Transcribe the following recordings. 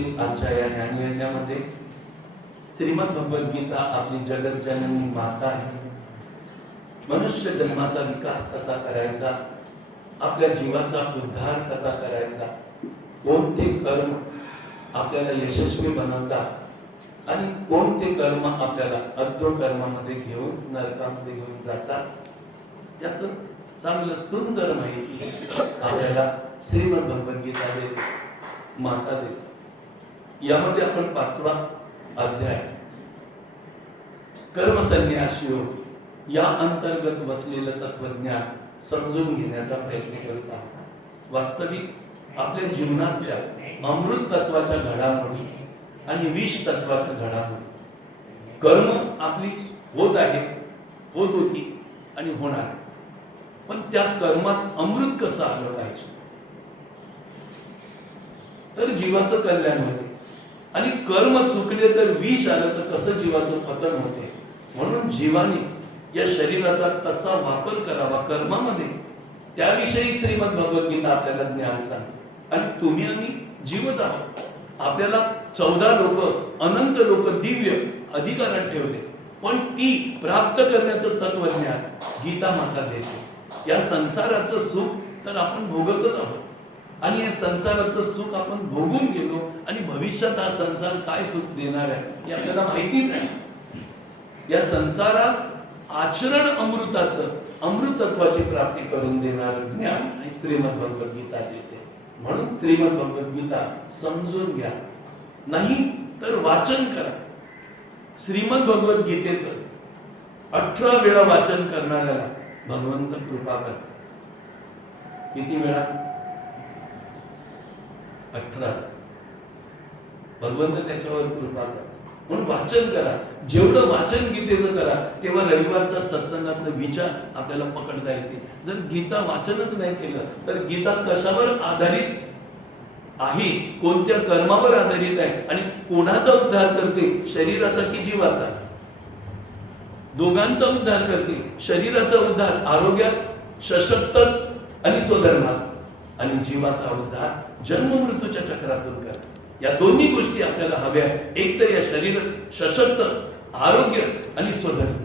असतील आजच्या या ज्ञानयज्ञामध्ये श्रीमद भगवद्गीता आपली जगज्जननी माता आहे. मनुष्य जन्माचा विकास कसा करायचा, आपल्या जीवाचा उद्धार कसा करायचा, कोणते कर्म आपल्याला यशस्वी बनवतात आणि कोणते कर्म आपल्याला अधो कर्मामध्ये घेऊन नरकामध्ये घेऊन जातात, याच चांगलं सुंदर माहिती आपल्याला श्रीमद भगवद्गीता देते, माता देते. यामध्ये आपण 5वा अध्याय कर्मसन्यास योग या अंतर्गत बसलेलं तत्वज्ञान समजून घेण्याचा प्रयत्न करत आहोत. वास्तविक आपल्या जीवनातल्या अमृत तत्वाच्या घडामोडी आणि विष तत्वाच्या घडामोडी, कर्म आपली होत आहे, होत होती आणि होणार, पण त्या कर्मात अमृत कसं आलं पाहिजे तर जीवाचं कल्याण होते, आणि कर्म चुकले तर विष आलं तर कसं जीवाचं पतन होते. म्हणून जीवाने या शरीराचा कसा वापर करावा कर्मामध्ये, त्याविषयी श्रीमद भगवद्गीता आपल्याला ज्ञान सांगते. आणि तुम्ही आम्ही जीवच आहोत. आपल्याला 14 लोक, अनंत लोक दिव्य अधिकारात ठेवले, पण ती प्राप्त करण्याचं तत्वज्ञान गीता माता देते. या संसाराचं सुख तर आपण भोगतच आहोत, आणि या संसाराचं सुख आपण भोगून गेलो, आणि भविष्यात हा संसार काय सुख देणार आहे हे आपल्याला माहितीच आहे. या संसारात आचरण अमृताचं, अमृतत्वाची प्राप्ती करून देणार ज्ञान आणि श्रीमद भगवद्गीता देते. म्हणून श्रीमद भगवद्गीता समजून घ्या, नाही तर वाचन करा. श्रीमद भगवद्गीतेचं 18 वेळा वाचन करणाऱ्याला भगवंत कृपा करतात. किती वेळा? 18. भगवंत त्याच्यावर कृपा करतात. म्हणून वाचन करा. जेवढं वाचन गीतेचं करा, तेव्हा रविवारचा सत्संगातले विचार आपल्याला पकडता येतील. जर गीता वाचनच नाही केलं तर गीता कशावर आधारित आहे, कोणत्या कर्मावर आधारित आहे, आणि कोणाचा उद्धार करते, शरीराचा की जीवाचा? दोघांचा उद्धार करते. शरीराचा उद्धार आरोग्यात, सशक्त आणि स्वधर्मात, आणि जीवाचा उद्धार जन्म मृत्यूच्या चक्रातून करते. या दोन्ही गोष्टी आपल्याला हव्या. एक तर या शरीर सशक्त, आरोग्य आणि स्वधर्म,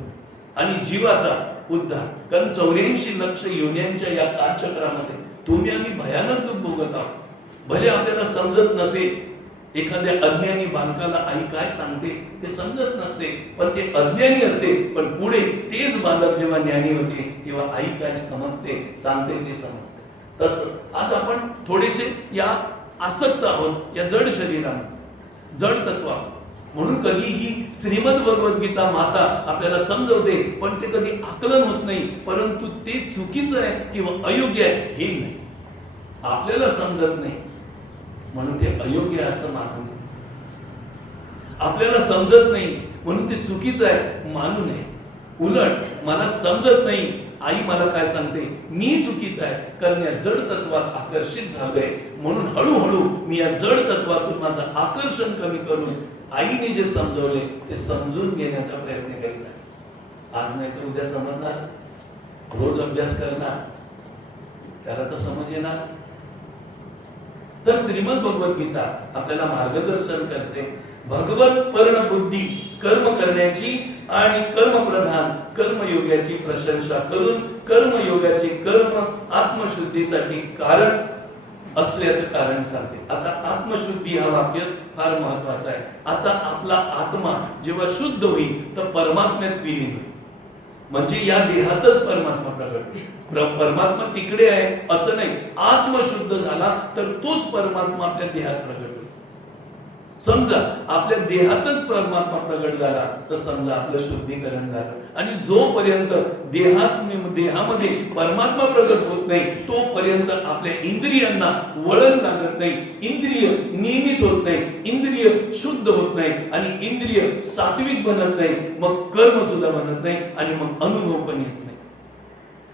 आणि जीवाचा उद्धार. कारण 84 लक्ष योन्यांच्या या कालचक्रामध्ये तुम्ही आम्ही भयानक दुःख भोगत आहोत. भले आपल्याला समजत नसेल, एखाद्या अज्ञानी बालकाला आई काय सांगते ते समजत नसते, पण ते अज्ञानी असते, पण पुढे तेच बालक जेव्हा ज्ञानी होते तेव्हा आई काय समजते, सांगते ते समजते. तसं आज आपण थोडेसे या आसक्त आहोत, या जड शरीरामध्ये, जड तत्व आहोत. म्हणून कधीही श्रीमद भगवद्गीता माता आपल्याला समजवते, पण ते कधी आकलन होत नाही, परंतु ते चुकीचं आहे किंवा अयोग्य आहे हे नाही, आपल्याला समजत नाही म्हणून ते अयोग्य आहे असं मानू नये. आपल्याला समजत नाही म्हणून ते चुकीचं आहे मानू नये. उलट मला समजत नाही, आई मला काय सांगते, मी चुकीचं आहे, कारण या जड तत्वात आकर्षित झालोय, म्हणून हळूहळू मी या जड तत्वातून माझं आकर्षण कमी करून आईने जे समजवले ते समजून घेण्याचा प्रयत्न करीत आहे. आज नाही तर उद्या समजणार, रोज अभ्यास करणार, त्याला तर समज येणार. तर श्रीमद भगवद्गीता आपल्याला मार्गदर्शन करते. भगवत पर्ण बुद्धी कर्म करण्याची आणि कर्मप्रधान कर्मयोगाची प्रशंसा करून कर्मयोगाचे कर्म आत्मशुद्धीसाठी कारण असल्याचं कारण सांगते. आता आत्मशुद्धी हा वाक्य फार महत्वाचा आहे. आता आपला आत्मा जेव्हा शुद्ध होईल तर परमात्म्यात विलीन होईल. म्हणजे या देहातच परमात्मा प्रगट होईल. परमात्मा तिकडे आहे असं नाही, आत्मशुद्ध झाला तर तोच परमात्मा आपल्या देहात प्रगट होईल. समजा आपल्या देहातच परमात्मा प्रगट झाला तर समजा आपलं शुद्धीकरण झालं. आणि जोपर्यंत देहामध्ये परमात्मा प्रगट होत नाही तोपर्यंत आपल्या इंद्रियांना वळण लागत नाही, इंद्रिय नियमित होत नाही, इंद्रिय शुद्ध होत नाही, आणि इंद्रिय सात्विक बनत नाही, मग कर्म सुद्धा बनत नाही, आणि मग अनुभव पण येत नाही.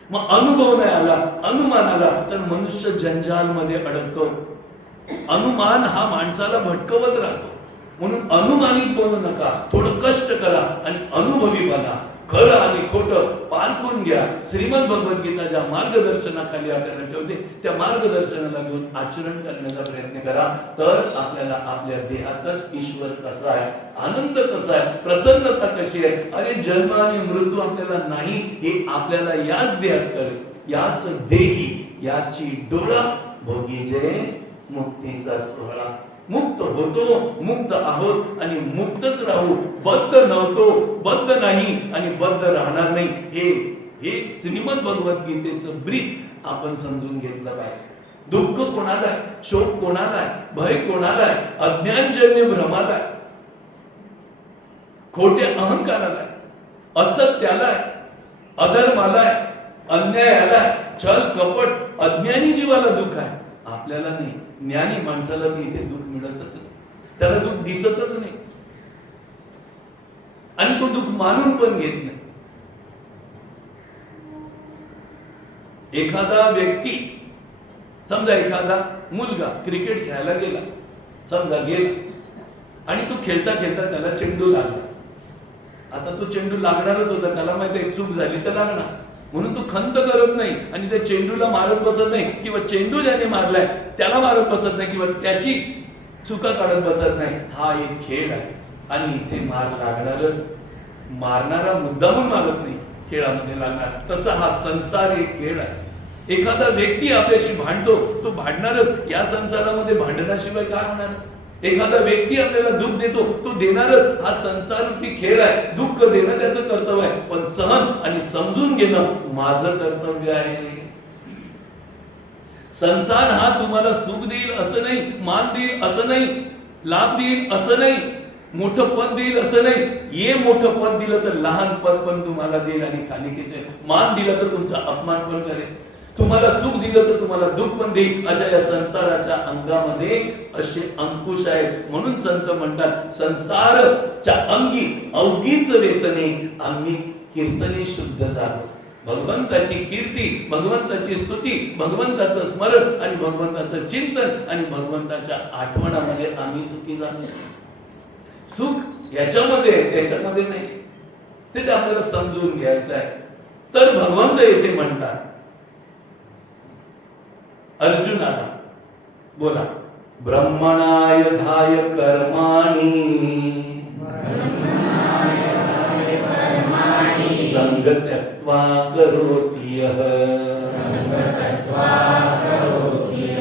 मग अनुभव नाही आला, अनुमान आला तर मनुष्य जंजालमध्ये अडकतो. अनुमान हा माणसाला भटकवत राहतो. म्हणून अनुमानित बनू नका, थोडं कष्ट करा आणि अनुभवी बना. खरं आणि खोटं पारखून घ्या. श्रीमद भगवद्गीता ज्या मार्गदर्शनाखाली आपल्याला ठेवते त्या मार्गदर्शनाला घेऊन आचरण करण्याचा प्रयत्न करा. तर आपल्याला आपल्या देहातच ईश्वर कसा आहे, आनंद कसा आहे, प्रसन्नता कशी आहे, अरे जन्म आणि मृत्यू आपल्याला नाही, हे आपल्याला याच देहात करेल. याच देही याची डोळा भोगी जे मुक्तीचा सोहळा. मुक्त होतो, मुक्त आहोत आणि मुक्तच राहू. बद्ध नव्हतो, बद्ध नाही आणि बद्ध राहणार नाही. हे श्रीमद भगवद्गीतेचं ब्रीद आपण समजून घेतलं पाहिजे. दुःख कोणाला आहे, शोक कोणाला आहे, भय कोणाला आहे, अज्ञानजन्य भ्रमाला आहे, खोट्या अहंकाराला आहे, असत्याला आहे, अधर्माला आहे, अन्यायाला आहे, छल कपट अज्ञानी जीवाला दुःख आहे. आपल्याला नाही, ज्ञानी माणसाला इथे दुःख मिळतच नाही, त्याला दुःख दिसतच नाही आणि तो दुःख मानून पण घेत नाही. एखादा व्यक्ती, समजा एखादा मुलगा क्रिकेट खेळायला गेला, समजा गेला आणि तो खेळता खेळता त्याला चेंडू लागला. आता तो चेंडू लागणारच होता, त्याला माहिती आहे चूक झाली तर लागणार, म्हणून तो खंत करत नाही आणि त्या चेंडूला मारत बसत नाही, किंवा चेंडू ज्याने मारलाय त्याला मारत बसत नाही, किंवा त्याची चुका काढत बसत नाही. हा एक खेळ आहे आणि इथे मार लागणारच. मारणारा मुद्दामून मारत नाही, खेळामध्ये लागणार. तसा हा संसार एक खेळ आहे. एखादा व्यक्ती आपल्याशी भांडतो, तो भांडणारच. या संसारामध्ये भांडणाशिवाय काय होणार. एखादा व्यक्ती आपल्याला दुःख देतो, तो देणारच. हा संसारूपी खेळ आहे. दुःख देणं त्याचं कर्तव्य आहे, पण सहन आणि समजून घेणं माझं कर्तव्य आहे. संसार हा तुम्हाला सुख देईल असं नाही, मान देईल असं नाही, लाभ देईल असं नाही, मोठं पद देईल असं नाही. हे मोठं पद दिलं तर लहान पद पण तुम्हाला देईल आणि खानिकेचे. मान दिलं तर तुमचा अपमान पण करेल. तुम्हाला सुख दिलं तर तुम्हाला दुःख पण देईल. अशा या संसाराच्या अंगामध्ये असे अंकुश आहेत. म्हणून संत म्हणतात, संसारच्या अंगी अवघीच व्यसने आम्ही कीर्तने शुद्ध झालो. भगवंताची कीर्ती, भगवंताची स्तुती, भगवंताचं स्मरण आणि भगवंताचं चिंतन आणि भगवंताच्या आठवणामध्ये आम्ही सुखी झालो. सुख याच्यामध्ये त्याच्यामध्ये नाही, ते आपल्याला समजून घ्यायचं आहे. तर भगवंत येथे म्हणतात अर्जुनाला, बोला, ब्रह्मणाय धाय कर्माणि संग त्यक्त्वा करोति यः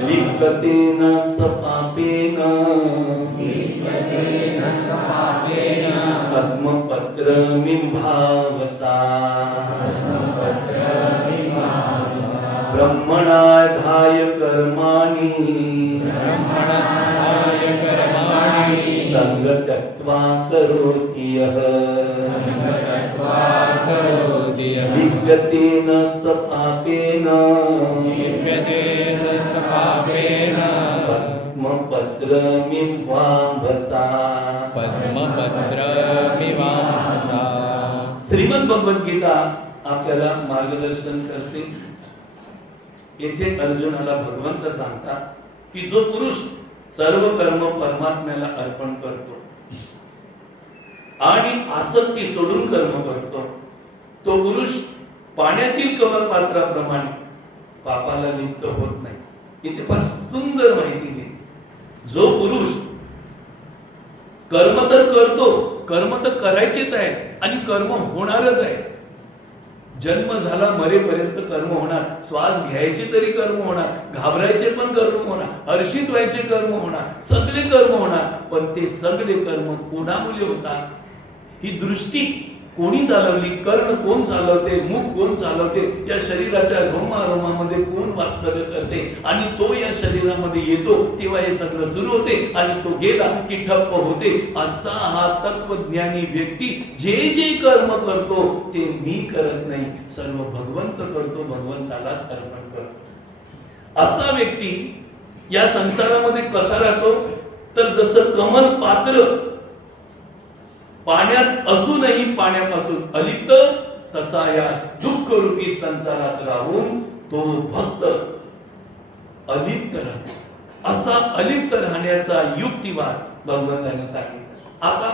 लिप्यतेन स पापेन पद्मपत्रमिवावसा. ब्रह्मणाधाय कर्माणि संग त्यक्त्वा करोति यः लिप्यतेन स पापेन पद्मपत्रमिवांभसा. श्रीमद भगवद्गीता आपल्याला मार्गदर्शन करते. येथे अर्जुनाला भगवंत सांगतात की जो पुरुष सर्व कर्म परमात्म्याला अर्पण करतो आणि आसक्ती सोडून कर्म करतो, तो पुरुष पाण्यातील कमलपात्राप्रमाणे पापाला लिप्त होत नाही. इथे पण सुंदर माहिती दिली. जो पुरुष कर्म तर करतो, कर्म तर करायचेच आहे आणि कर्म होणारच आहे. जन्म झाला मरेपर्यंत कर्म होणार, श्वास घ्यायचे तरी कर्म होणार, घाबरायचे पण कर्म होणार, हर्षित व्हायचे कर्म होणार, सगळे कर्म होणार. पण ते सगळे कर्म कोणामुळे होतात? ही दृष्टी कोणी चालवली? कर्ण कोण चालवते? मुख कोण चालवते? या शरीराच्या रोमारोमामध्ये कोण वास्तव्य करते? आणि तो या शरीरामध्ये येतो तेव्हा हे सगळं सुरू होते आणि तो गेला की ठप्प होते. असा हा तत्वज्ञानी व्यक्ती जे जे कर्म करतो ते मी करत नाही, सर्व भगवंत करतो, भगवंतालाच अर्पण करतो. असा व्यक्ती या संसारामध्ये कसा राहतो? तर जसं कमल पात्र पाण्यात असूनही पाण्यापासून अलिप्त, तसा या दुःख रूपी संसारात राहून तो भक्त अलिप्त राहतो. असा अलिप्त राहण्याचा युक्तिवाद भगवंताने सांगितला. आता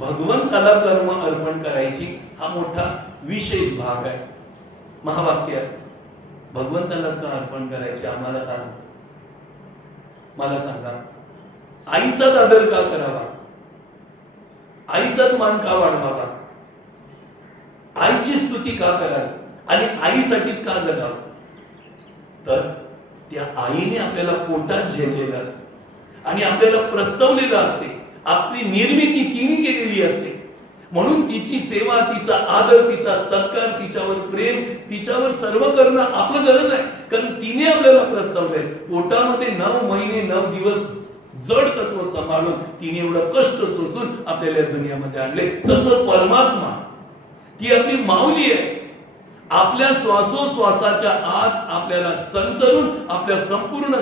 भगवंताला कर्म अर्पण करायची हा मोठा विशेष भाग आहे. महावाक्य आहे, भगवंतालाच का अर्पण करायचे, आम्हाला का? मला सांगा, आईचाच आदर का करावा, आईचाच मान का वाढवावा, आईची स्तुती का करावी आणि आईसाठीच का जगावं? तर त्या आईने आपल्याला पोटात झेललेलं असते आणि आपल्याला प्रस्तवलेलं असते, आपली निर्मिती तिने केलेली असते. म्हणून तिची सेवा, तिचा आदर, तिचा सत्कार, तिच्यावर प्रेम, तिच्यावर सर्व करणं आपलं गरज आहे. कारण तिने आपल्याला प्रस्तवलंय. पोटामध्ये 9 महिने 9 दिवस जड तत्व सांभाळून तिने एवढं कष्ट सोसून आपल्याला दुनियामध्ये आणले. तसं परमात्मा, ती आपली माऊली आहे. आपल्या श्वासोश्वासाच्या आत आपल्याला संचरून आपल्या संपूर्ण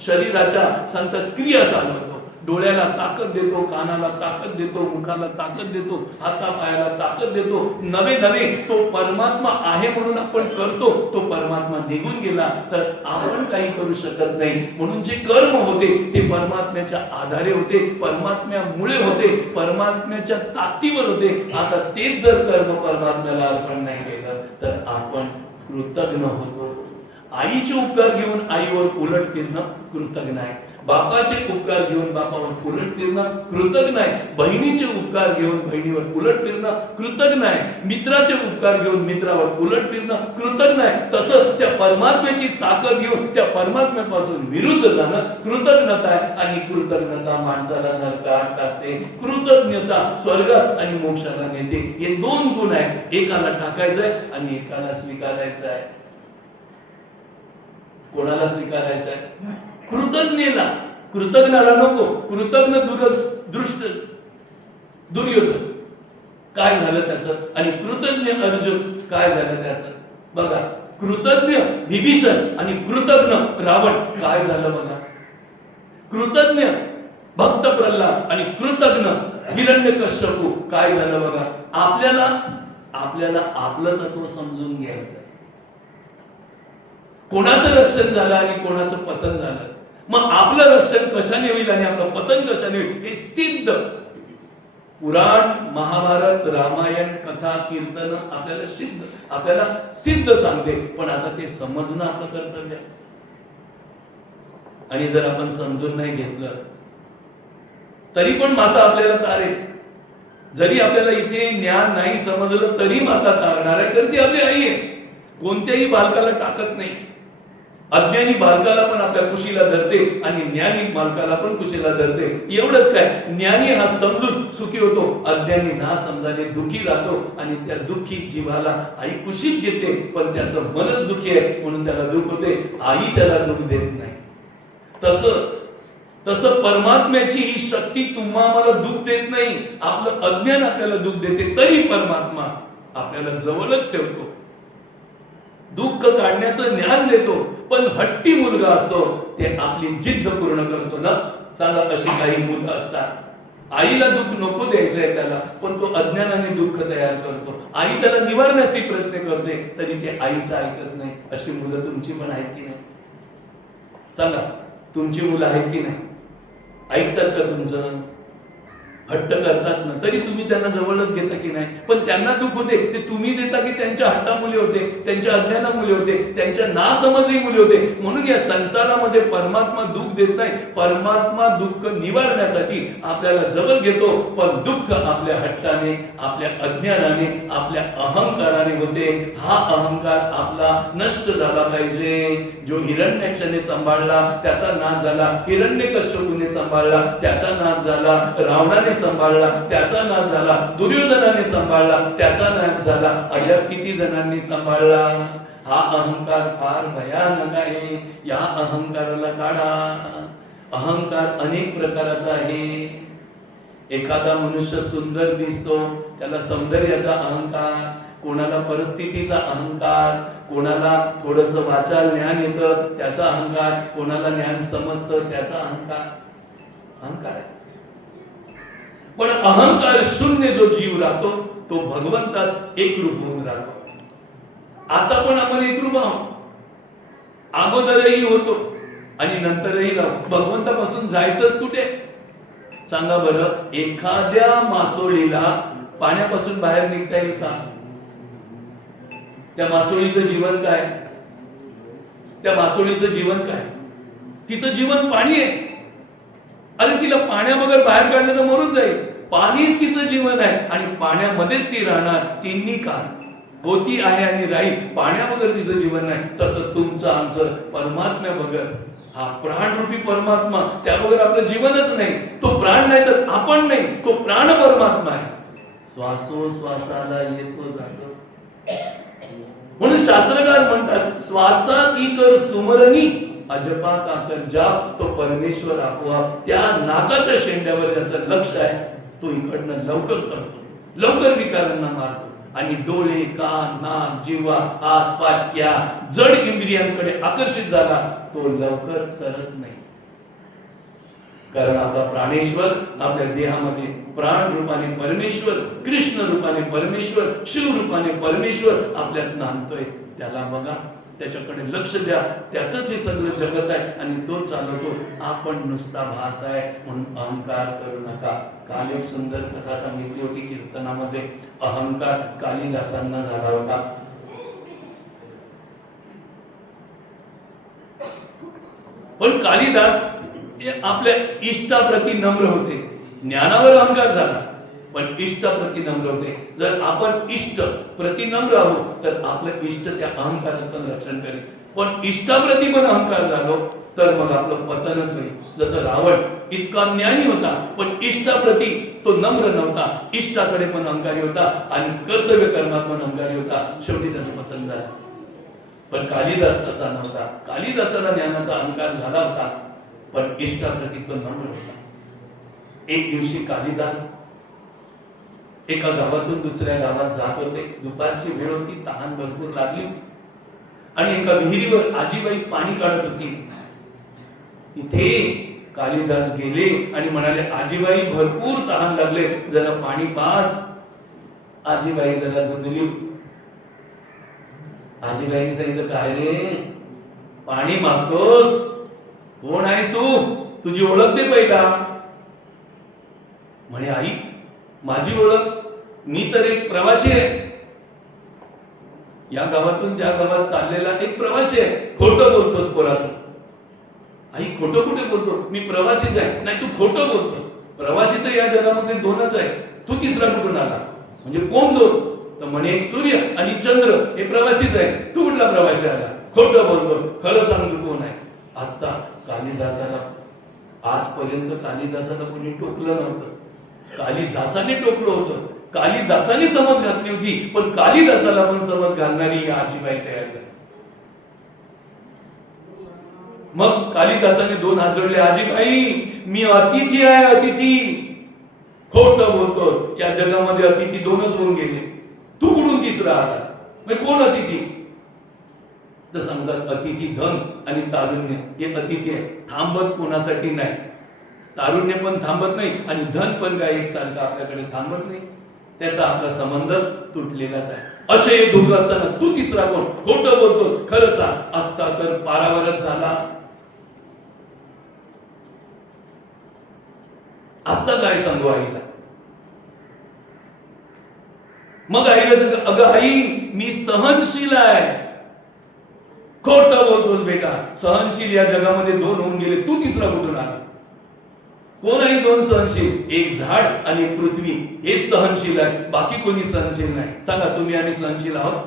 शरीराच्या संत क्रिया चालवतो. डोळ्याला ताकद देतो, कानाला ताकद देतो, मुखाला ताकद देतो, हातापायाला ताकद देतो. नवे नवे तो परमात्मा आहे म्हणून आपण करतो. तो परमात्मा निघून गेला तर आपण काही करू शकत नाही. म्हणून जे कर्म होते ते परमात्म्याच्या आधारे होते, परमात्म्यामुळे होते, परमात्म्याच्या ताकदीवर होते. आता तेच जर कर्म परमात्म्याला अर्पण नाही केलं तर आपण कृतज्ञ होतो. आईचे उपकार घेऊन आईवर उलट फिरणं कृतज्ञ आहे. बापाचे उपकार घेऊन बापावर उलट फिरणं कृतज्ञ आहे. बहिणीचे उपकार घेऊन बहिणीवर उलट फिरणं कृतज्ञ आहे. मित्राचे उपकार घेऊन मित्रावर उलट फिरणं कृतज्ञ आहे. तसं त्या परमात्म्याची ताकद घेऊन त्या परमात्म्यापासून विरुद्ध जाणं कृतज्ञता आहे. आणि कृतज्ञता माणसाला नरकात टाकते, कृतज्ञता स्वर्गात आणि मोक्षाला नेते. हे 2 गुण आहेत. एकाला टाकायचंय आणि एकाला स्वीकारायचं आहे. कोणाला स्वीकारायचं आहे? कृतज्ञला. कृतज्ञाला नको. कृतज्ञ दृष्ट दुर्योधन काय झालं त्याचं, आणि कृतज्ञ अर्जुन काय झालं त्याचं बघा. कृतज्ञ विभीषण आणि कृतज्ञ रावण काय झालं बघा. कृतज्ञ भक्त प्रल्हाद आणि कृतज्ञ हिरण्यकश्यपू काय झालं बघा. आपल्याला आपलं तत्व समजून घ्यायचं. कोणाचं रक्षण झालं आणि कोणाचं पतन झालं, मग आपलं रक्षण कशाने होईल आणि आपलं पतन कशाने होईल हे सिद्ध. पुराण, महाभारत, रामायण, कथा, कीर्तन आपल्याला सिद्ध सांगते. पण आता ते समजणं आपलं कर्तव्य. आणि जर आपण समजून नाही घेतलं तरी पण माता आपल्याला तारेल. जरी आपल्याला इथे ज्ञान नाही समजलं तरी माता तारणार आहे, कारण ती आपली आई आहे. कोणत्याही बालकाला टाकत नाही. अज्ञानी बालकाला पण आपल्या कुशीला धरते आणि ज्ञानी बालकाला पण कुशीला धरते. एवढंच काय, ज्ञानी हा समजून सुखी होतो, अज्ञानी ना समजाने दुखी राहतो. आणि त्या दुःखी जीवाला आई कुशीत घेते, पण त्याचं मनच दुखी आहे म्हणून त्याला दुःख होते. आई त्याला दुःख देत नाही. तसं परमात्म्याची ही शक्ती तुम्हाला दुःख देत नाही. आपलं अज्ञान आपल्याला दुःख देते, तरी परमात्मा आपल्याला जवळच ठेवतो, दुःख काढण्याचं ज्ञान देतो. पण हट्टी मुलगा असतो ते आपली जिद्द पूर्ण करतो ना. सांगा, अशी काही मुलं असतात, आईला दुःख नको द्यायचंय त्याला, पण तो अज्ञानाने दुःख तयार करतो. आई त्याला निवारण्याचा प्रयत्न करते तरी ते आईचं ऐकत नाही. अशी मुलं तुमची पण आहेत की नाही? सांगा, तुमची मुलं आहेत की नाही? ऐकतात का तुमचं? हट्ट करतात ना, तरी तुम्ही त्यांना जवळच घेता की नाही? पण त्यांना दुःख होते ते तुम्ही देता की त्यांच्या हट्टामुळे होते, त्यांच्या अज्ञानामुळे होते, त्यांच्या नासमजीमुळे होते. म्हणून या संसारामध्ये परमात्मा दुःख देत नाही. परमात्मा दुःख निवारण्यासाठी आपल्याला जवळ घेतो, पण दुःख आपल्या हट्टाने, आपल्या अज्ञानाने, आपल्या अहंकाराने होते. हा अहंकार आपला नष्ट झाला पाहिजे. जो हिरण्याक्षाने सांभाळला त्याचा नाश झाला, हिरण्यकश्यपूने सांभाळला त्याचा नाश झाला, रावणाने सांभाळला त्याचा नाश झाला, दुर्योधनाने सांभाळला त्याचा नाश झाला. अशा किती जणांनी सांभाळला. हा अहंकार फार भयानक आहे. या अहंकाराला काढा. अहंकार अनेक प्रकारचा आहे. एखादा मनुष्य सुंदर दिसतो त्याला सौंदर्याचा अहंकार, कोणाला परिस्थितीचा अहंकार, कोणाला थोडस वाचाल ज्ञान येतं त्याचा अहंकार, कोणाला ज्ञान समजतं त्याचा अहंकार आहे. पण अहंकार शून्य जो जीव राहतो तो भगवंतात एकरूप होऊन राहतो. आता पण आपण एकरूप आहोत, अगोदरही होतो आणि नंतरही राहू. भगवंतापासून जायचंच कुठे सांगा बरं? एखाद्या मासोळीला पाण्यापासून बाहेर निघता येईल का? त्या मासोळीचं जीवन काय? त्या मासोळीचं जीवन काय? तिचं जीवन पाणी आहे. अरे तिला पाण्याबरोबर बाहेर काढलं तर मरून जाईल. पाणीच तिचं जीवन आहे आणि पाण्यामध्येच ती राहणार तिन्ही काळ. होती आहे आणि राहील. पाण्याबरोबर तिचं जीवन नाही. तसं तुमचं आमचं परमात्म्याबरोबर, हा प्राणरूपी परमात्मा, त्याबरोबर आपलं जीवनच नाही. तो प्राण नाही तर आपण नाही, तो प्राण परमात्मा आहे. श्वासोश्वासाला येतो जातो. म्हणून शास्त्रकार म्हणतात, श्वासा की कर सुमरणी, अजपा का कर जाप, तो परमेश्वर आपोआप त्या नाकाच्या शेंड्यावर ज्याचं लक्ष आहे तो इकडनं लवकर करतो, लवकर विकारांना मारतो. आणि डोळे, कान, नाक, जिव्हा, हात, पाय या जड इंद्रियांकडे आकर्षित झाला तो लवकर करत नाही. कारण आपला प्राणेश्वर आपल्या देहामध्ये प्राण रूपाने परमेश्वर, कृष्ण रूपाने परमेश्वर, शिव रूपाने परमेश्वर आपल्यात नांदतोय. त्याला बघा, त्याच्याकडे लक्ष द्या. त्याचंच हे सगळं जगत आहे आणि तो चालवतो. आपण नुसता भास आहे म्हणून अहंकार करू नका. काल एक सुंदर कथा सांगितली होती कीर्तनामध्ये. अहंकार कालिदासांना झाला होता. पण कालिदास आपल्या इष्टाप्रती नम्र होते. ज्ञानावर अहंकार झाला पण इष्टाप्रती नम्र होते. जर आपण इष्ट प्रति नम्र आहोत तर आपलं इष्ट त्या अहंकारातून रक्षण करेल. पण इष्टाप्रती पण अहंकार झालो तर मग आपलं पतनच होईल. जसं रावण इतका ज्ञानी होता पण इष्टाप्रती तो नम्र नव्हता. इष्टाकडे पण अहंकारी होता आणि कर्तव्य कर्मात पण अहंकारी होता. शेवटी त्याचं पतन झालं. पण कालिदास तसा नव्हता. कालिदासाला ज्ञानाचा अहंकार झाला होता पण इष्टाप्रती तो नम्र होता. एक दिवशी कालिदास एका गावातून दुसऱ्या गावात जात होते. दुपारची वेळ होती, तहान भरपूर लागली होती आणि एका विहिरीवर आजीबाई पाणी काढत होती. इथे कालिदास गेले आणि म्हणाले, आजीबाई भरपूर तहान लागले, जरा पाणी पाज. आजीबाई जरा धुंदली. आजीबाईंनी सांगितलं, काय रे पाणी मागतोस? कोण आहेस तू? तुझी ओळख दे पहिला. म्हणे, आई माझी ओळख, मी तर एक प्रवासी आहे. या गावातून त्या गावात चाललेला एक प्रवासी आहे. खोटं बोलतोस पोरा तू. आई खोटं कुठे बोलतो? मी प्रवासीच आहे. नाही तू खोटं बोलतो. प्रवासी तर या जगामध्ये दोनच आहे, तू तिसरा कुठून आला? म्हणजे कोण दोन? तर म्हणे एक सूर्य आणि चंद्र हे प्रवासीच आहे, तू कुठला प्रवासी आला? खोटं बोलतो. खरं सांग तू कोण आहे? आता कालिदासाला, आजपर्यंत कालिदासाला कोणी टोकलं नव्हतं. कालिदासाने टोकलं होतं. कालिदासाने समज घातली होती पण कालिदासाला पण समज घालणारी आजीबाई तयार झाली. मग कालिदासाने दोन हात जोडले. आजीबाई मी अतिथी आहे, अतिथी. खोटं बोलतो. या जगामध्ये अतिथी दोनच होऊन गेले, तू कुठून तिसरा आला? मग कोण अतिथी? तर सांगतात अतिथी धन आणि तारुण्य हे अतिथी आहे. थांबत कोणासाठी नाही. तारुण्य पण थांबत नाही आणि धन पण काय एकसारखं आपल्याकडे थांबत नाही. त्याचा आपला संबंध तुटलेलाच आहे. असे हे दोघं असताना तू तिसरा कोण? खोटं बोलतो. खरं सांग. आता तर पारावरच झाला. आता काय सांगू आईला? मग आईला सांग, अगं आई मी सहनशील आहे. खोटं बोलतोस बेटा. सहनशील या जगामध्ये दोन होऊन गेले, तू तिसरा कुठून आला? कोण आहे दोन सहनशील? एक झाड आणि एक पृथ्वी, हेच सहनशील आहे, बाकी कोणी सहनशील नाही. सांगा तुम्ही आम्ही सहनशील आहोत?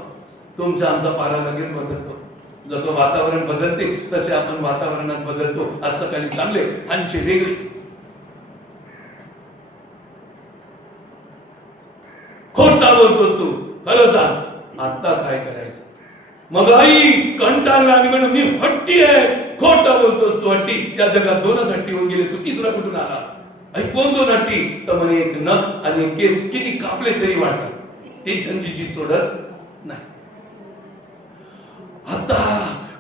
तुमचा आमचा पारा लगेच बदलतो. जसं वातावरण बदलते तसे आपण वातावरणात बदलतो. आज सकाळी चांगले आमचे वेगळे. खोटा बोलतोस तू. खरं सांग आता काय करायचं? मग आई कंटाळला आणि म्हणून मी हट्टी आहे. खोटा बोलतोस तू हट्टी. त्या जगात दोनच हट्टी होऊन गेले, तू तिसरा कुठून आला? आणि कोण दोन हट्टी? तर म्हणे एक नख आणि एक केस किती कापले तरी वाटत ते चंचीची सोडत नाही. आता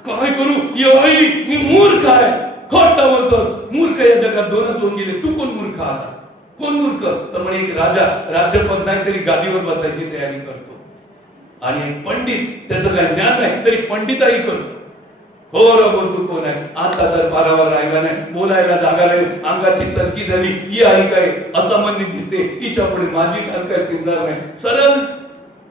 काय करू? ये आई मी मूर्ख आहे. खोटा बोलतोस. मूर्ख या जगात दोनच होऊन गेले, तू कोण मूर्ख आला? कोण मूर्ख? तर म्हणे एक राजा राज्यपद नाही तरी गादीवर बसायची तयारी करतो आणि एक पंडित त्याचं काय ज्ञान नाही तरी पंडिताई करतो. हो बोल तू कोण आहे? आता तर पारावर राहिला नाही, बोलायला जागा नाही, अंगाची तलकी झाली. ही आई काय असामान्य दिसते, तिच्या पुढे माझी काय शिंदार नाही. सरळ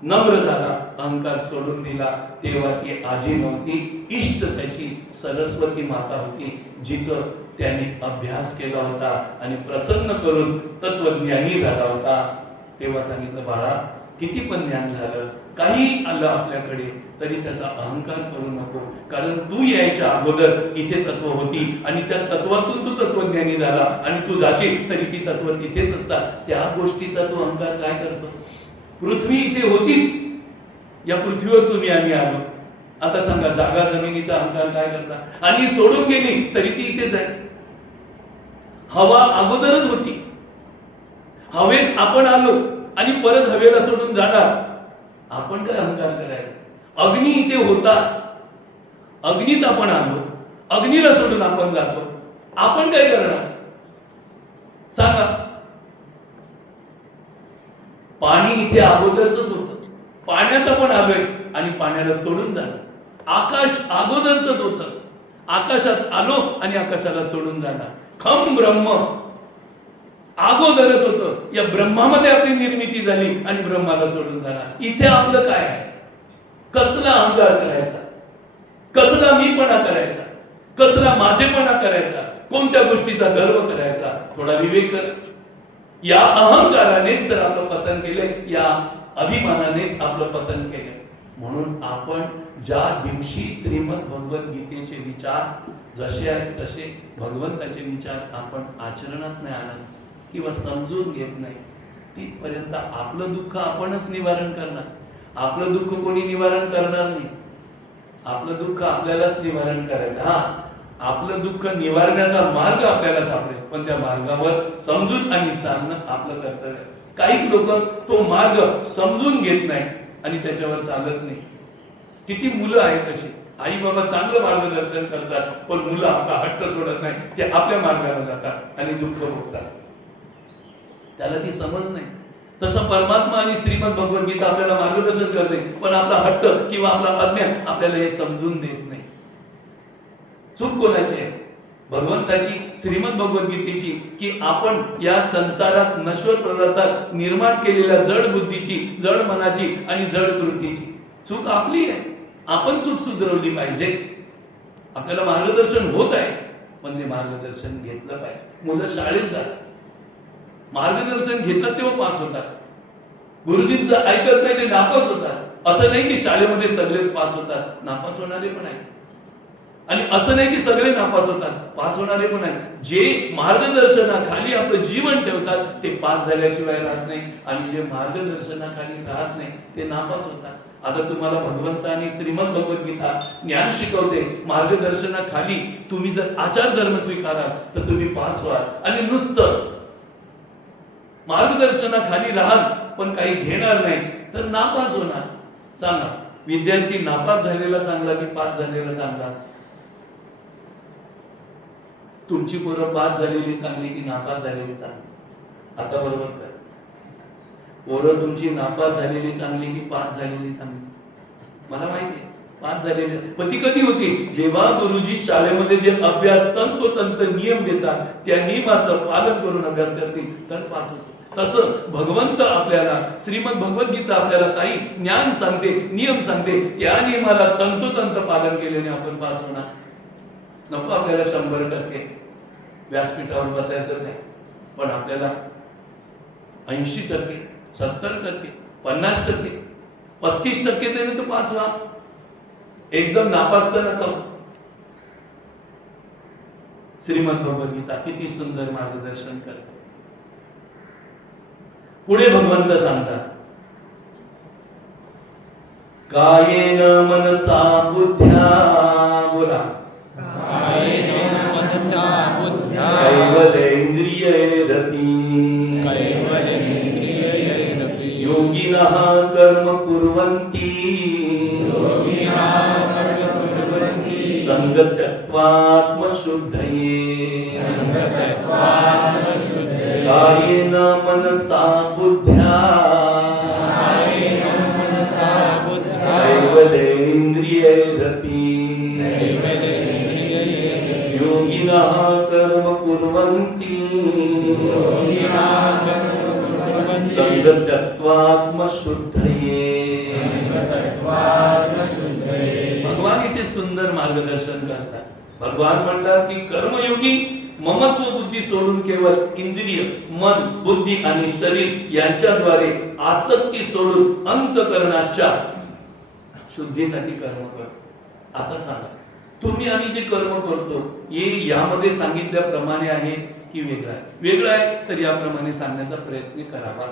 नम्र झाला, अहंकार सोडून दिला, तेव्हा ती आजी नव्हती, इष्ट त्याची सरस्वती माता होती, जिचं त्याने अभ्यास केला होता आणि प्रसन्न करून तत्वज्ञानी झाला होता. तेव्हा सांगितलं, बाळा किती पण ज्ञान झालं, काही आलं आपल्याकडे, तरी त्याचा अहंकार करू नको, कारण तू यायच्या अगोदर इथे तत्व होती आणि त्या तत्वातून तू तत्वज्ञानी झाला आणि तू जाशील तरी ती तत्व तिथेच असतात. त्या गोष्टीचा तू अहंकार काय करतोस? पृथ्वी इथे होतीच, या पृथ्वीवर तुम्ही आम्ही आलो, आता सांगा जागा जमिनीचा अहंकार काय करता? आणि सोडून गेली तरी ती इथेच आहे. हवा अगोदरच होती, हवेत आपण आलो आणि परत हवेला सोडून जाणार, आपण काय अहंकार करायचा? अग्नी इथे होता, अग्नीत आपण आलो, अग्नीला सोडून आपण जातो, आपण काय करणार सांगा? पाणी इथे अगोदरच होतं, पाण्यात आपण आलोय आणि पाण्याला सोडून जाणार. आकाश अगोदरच होतं, आकाशात आलो आणि आकाशाला सोडून जाणार. खम ब्रह्म अगोदरच होतं, या ब्रह्मामध्ये आपली निर्मिती झाली आणि ब्रह्माला सोडून जाणार. इथे आपलं काय आहे? कसला अहंकार करायचा, कसला मीपणा करायचा, कसला माझेपणा करायचा, कोणत्या गोष्टीचा गर्व करायचा? थोडा विवेक कर. या अहंकारानेच तर आपलं पतन केलंय, या अभिमानानेच आपलं पतन केलंय. म्हणून आपण ज्या दिवशी श्रीमद भगवद्गीतेचे विचार जसे आहेत तसे भगवंताचे विचार आपण आचरणात नाही आणत किंवा समजून घेत नाही, तिथपर्यंत आपलं दुःख आपणच निवारण करणार. आपलं दुःख कोणी निवारण करणार नाही, आपलं दुःख आपल्यालाच निवारण करायचं. हा, आपलं दुःख निवारण्याचा मार्ग आपल्याला सापडेल, पण त्या मार्गावर समजून आणि चालणं आपलं कर्तव्य. काही लोक तो मार्ग समजून घेत नाही आणि त्याच्यावर चालत नाही. किती मुलं आहेत अशी, आई बाबा चांगलं मार्गदर्शन करतात, पण मुलं आपला हट्ट सोडत नाही, ते आपल्या मार्गाला जातात आणि दुःख भोगतात. त्याला ती समज नाही. तसं परमात्मा आणि श्रीमद भगवद्गीता आपल्याला मार्गदर्शन करते, पण आपला हट्ट किंवा आपला अज्ञान आपल्याला हे समजून देत नाही. चूक कोणाची आहे? भगवंताची, श्रीमद भगवद्गीतेची, की आपण या संसारात नश्वर पदार्थात निर्माण केलेल्या जड बुद्धीची, जड मनाची आणि जड कृतीची. चूक आपली आहे, आपण चूक सुधारवली पाहिजे. आपल्याला मार्गदर्शन होत आहे, पण ते मार्गदर्शन घेतलं पाहिजे. मुलं शाळेत जातात, मार्गदर्शन घेतात तेव्हा पास होतात. गुरुजींचं ऐकत नाही ते नापास होतात. असं नाही की शाळेमध्ये सगळेच पास होतात, नापास होणारे पण आहेत. आणि असं नाही की सगळे नापास होतात, पास होणारे पण आहेत. जे मार्गदर्शनाखाली आपलं जीवन ठेवतात ते पास झाल्याशिवाय राहत नाही, आणि जे मार्गदर्शनाखाली राहत नाही ते नापास होतात. आता तुम्हाला भगवंतानी श्रीमद भगवद्गीता ज्ञान शिकवते, मार्गदर्शनाखाली तुम्ही जर आचार धर्म स्वीकाराल तर तुम्ही पास व्हाल. आणि नुसतं मार्गदर्शनाखाली राहाल पण काही घेणार नाही तर नापास होणार. सांगा, विद्यार्थी नापास झालेला चांगला की पास झालेला चांगला? तुमची पोरं पास झालेली चांगली की नापास झालेली चांगली? आता बरोबर कर. पोरं तुमची नापास झालेली चांगली की पास झालेली चांगली? मला माहिती आहे पास झालेली. पण ती कधी होती? जेव्हा गुरुजी शाळेमध्ये जे अभ्यास तंतोतंत नियम देतात त्या नियमाचं पालन करून अभ्यास करतील तर पास होतो. तसं भगवंत आपल्याला, श्रीमद भगवद्गीता आपल्याला काही ज्ञान सांगते, नियम सांगते, त्या नियमाला तंतोतंत पालन केल्याने आपण पास होणार. नको आपल्याला 100% व्यासपीठावर बसायचं नाही, पण आपल्याला 80%, 70%, 50%, 35% तरी तर पास व्हा. एकदम नापास तर नका. श्रीमद भगवद्गीता किती सुंदर मार्गदर्शन करते. पुढे भगवंत सांगतात, कायेन मनसा बुद्ध्या, बोला, कायेन मनसा बुद्ध्या कैवलेन्द्रियैरपि योगिनः कर्म कुर्वन्ति संगत्यत्वात्मशुद्धये. कायेन मनसा बुद्ध्या कैवलेन्द्रियैरपि योगिनः कर्म कुर्वन्ति संगत्यत्वात्मशुद्धये. संगतत्वात्मशुद्धये. भगवान इथे सुंदर मार्गदर्शन करतात. भगवान म्हणतात की कर्मयोगी ममत्व बुद्धी सोडून केवळ इंद्रिय, मन, बुद्धी आणि शरीर यांच्याद्वारे आसक्ती सोडून अंतःकरणाच्या शुद्धीसाठी कर्म करतो. आता सांगा, तुम्ही आम्ही जे कर्म करतो हे यामध्ये सांगितल्याप्रमाणे आहे की वेगळं आहे? वेगळं आहे तर याप्रमाणे सांगण्याचा प्रयत्न करावा.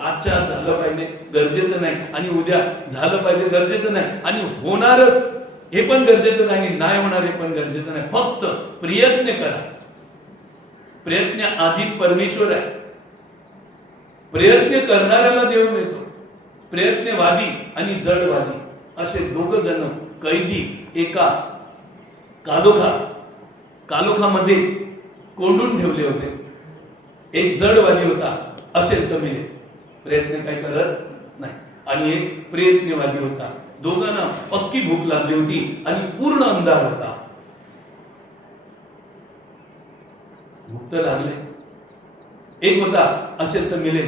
आजच्या आज झालं पाहिजे गरजेचं नाही, आणि उद्या झालं पाहिजे गरजेचं नाही, आणि होणारच हे पण गरजेचं नाही, नाही होणार हे पण गरजेचं नाही. फक्त प्रयत्न करा. प्रयत्न आधी परमेश्वर आहे. प्रयत्न करणाऱ्याला देव मिळतो. प्रयत्नवादी आणि जडवादी असे दोघ जण कैदी एका कालोखामध्ये कोंडून ठेवले होते. एक जडवादी होता, असे तमिले, प्रयत्न काय करत नाही, आणि एक प्रयत्नवादी होता. दोघांना पक्की भूक लागली होती आणि पूर्ण अंधार होता. भूक तर लागले. एक होता असे तमिले,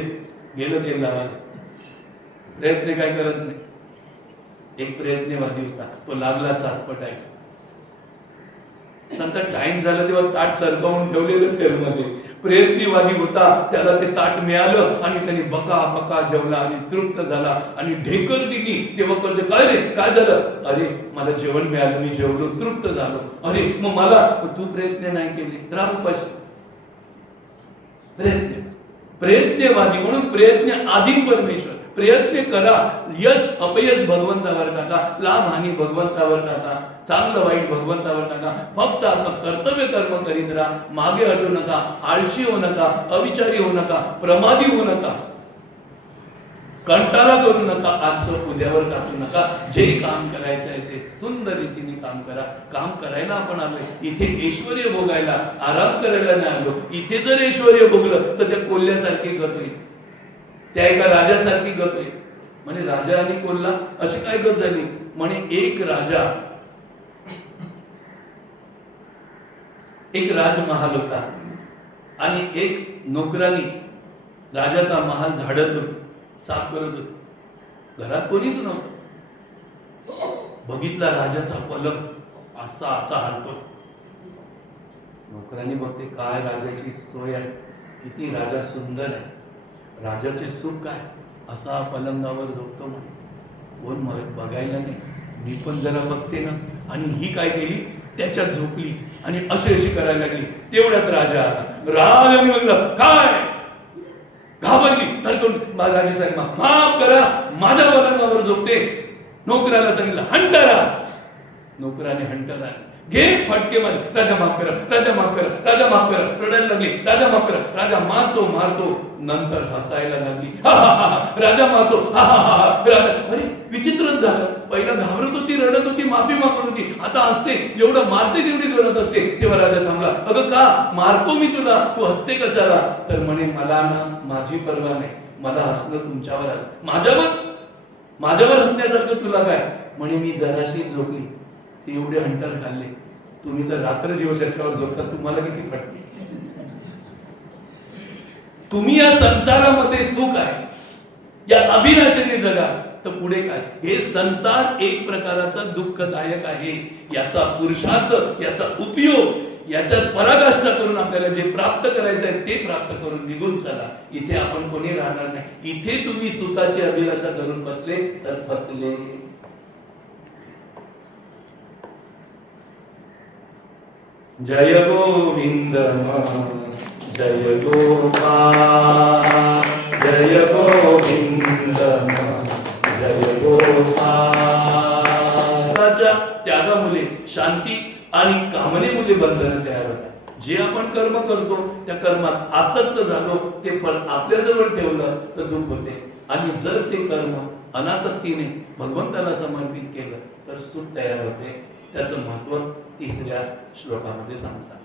गेलं ते लावायला, प्रयत्न काय करत नाही. एक प्रयत्नवादी होता, तो लागला चाचपट आहे. नंतर टाइम झाला तेव्हा ताट सरकवून ठेवलेलं जेलमध्ये. प्रयत्नवादी होता, त्याला ते ताट मिळालं आणि त्याने बका जेवला आणि तृप्त झाला आणि ढेकर दिली. तेव्हा कळलं, काय रे काय झालं? अरे मला जेवण मिळालं, मी जेवलो, तृप्त झालो. अरे मग मला, तू प्रयत्न नाही केले, राम उपाशी. प्रयत्नवादी म्हणून प्रयत्न आधी परमेश्वर. प्रयत्न करा, यश अपयश भगवंतावर टाका, लाभ हानी भगवंतावर टाका, चांगलं वाईट भगवंतावर टाका. फक्त आपलं कर्तव्य कर्म करीत राहा. मागे हटू नका, आळशी होऊ नका, अविचारी होऊ नका, प्रमादी होऊ नका, कंटाळा करू नका, आजचं उद्यावर टाकू नका. जे काम करायचं आहे ते सुंदर रीतीने काम करा. काम करायला आपण आलोय इथे, ऐश्वर्य भोगायला, आराम करायला नाही आलो. इथे जर ऐश्वर्य भोगलं तर त्या कोल्ह्यासारखी गत होईल, त्या एका राजासारखी गत होईल. म्हणे राजा आणि कोल्हा अशी काय गत झाली? म्हणे एक राजा, एक राजमहाल होता आणि एक नोकरानी राजाचा महाल झाडत होती, साफ करत होती. घरात कोणीच नव्हतं. बघितला राजाचा पलक असा हालतो. नोकरांनी बघते, काय राजाची सोय आहे, किती राजा सुंदर आहे, राजाचे सुख काय, असा पलंगावर झोपतो. म्हणे कोण बघायला नाही, मी पण जरा बघते ना. आणि ही काय केली, त्याच्यात झोपली आणि अशी करायला लागली. तेवढ्यात राजा आला. राजाने म्हणलं, काय? घाबरली, धडकून राजा साहेब माफ करा, माझ्या पलंगावर झोपते. नोकराला सांगितलं हंटरा. नोकराने हंटरा घे फटके मार, राजा माफ करा, राजा माफ करा, राजा माफ करा. रडायला लागली, राजा माफ करा. राजा मारतो, नंतर हसायला लागली, राजा मारतो, राजा. अरे विचित्रच झालं. पहिला घाबरत होती, रडत होती, माफी मागत होती, आता हसते. जेवढं मारते तेवढी जोरात असते. तेव्हा राजा थांबला. अगं का मारतो मी तुला, तू हसते कशाला? तर म्हणे मला ना माझी पर्वा नाही, मला हसणं तुमच्यावर आलं. माझ्यावर हसण्यासारखं तुला काय? म्हणे मी जराशी झोपली, एवढे हंटर खाल्ले, तुम्ही तर रात्र दिवस याच्यावर झोपता, तुम्हाला किती पडते? तुम्ही या संसारामध्ये सुख आहे, या अभिलाषेने जगा, तर पुढे काय? हे संसार एक प्रकारचा दुःखदायक आहे. याचा पुरुषार्थ, याचा उपयोग, याच्यात पराकाष्ठा करून आपल्याला जे प्राप्त करायचं आहे ते प्राप्त करून निघून चला. इथे आपण कोणी राहणार नाही. इथे तुम्ही सुखाची अभिलाषा करून बसले तर फसले. जय गोविंद जय गोपाल, जय गोविंद जय गोपाल. त्यागामुळे शांती आणि कामनेमुळे बंधन तयार होतात. जे आपण कर्म करतो त्या कर्मात आसक्त झालो, ते फळ आपल्या जवळ ठेवलं तर दुःख होते. आणि जर ते कर्म अनासक्तीने भगवंताला समर्पित केलं तर सुख तयार होते. त्याचं महत्व तिसऱ्या श्लोकामध्ये सांगतात.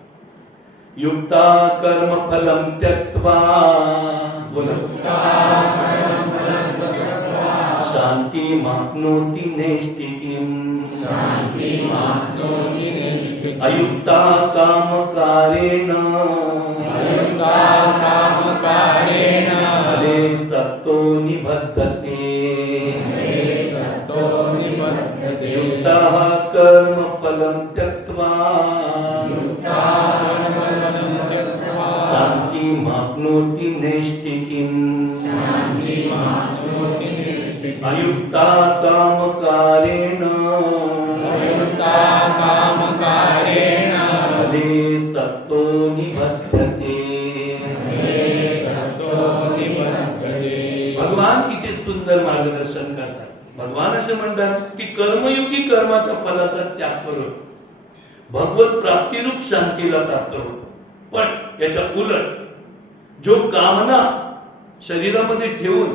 युक्ता कर्म फलम त्यक्त्वा, बोला, शांती माप्नोति नैष्ठिकीम्, अयुक्ता कामकारेण फले सत्तो निबद्धते सत्तो निबद्धते युक्तः कर्म फलं त्यक्त्वा कर्मफलं त्यक्त्वा शान्तिमाप्नोति नैष्ठिकीम् शान्तिमाप्नोति नैष्ठिकीम् अयुक्ता कामकारेण अयुक्ता कामकारेण फले सत्तो निबद्धते. सत्तो निबद्धते. भगवान इथे सुंदर मार्गदर्शन करतात. भगवान असे म्हणतात की कर्मयोगी कर्माच्या फलाचा त्याग करून भगवत प्राप्तिरूप शांतीला प्राप्त होतो. पण याच्या उलट जो कामना शरीरामध्ये ठेवून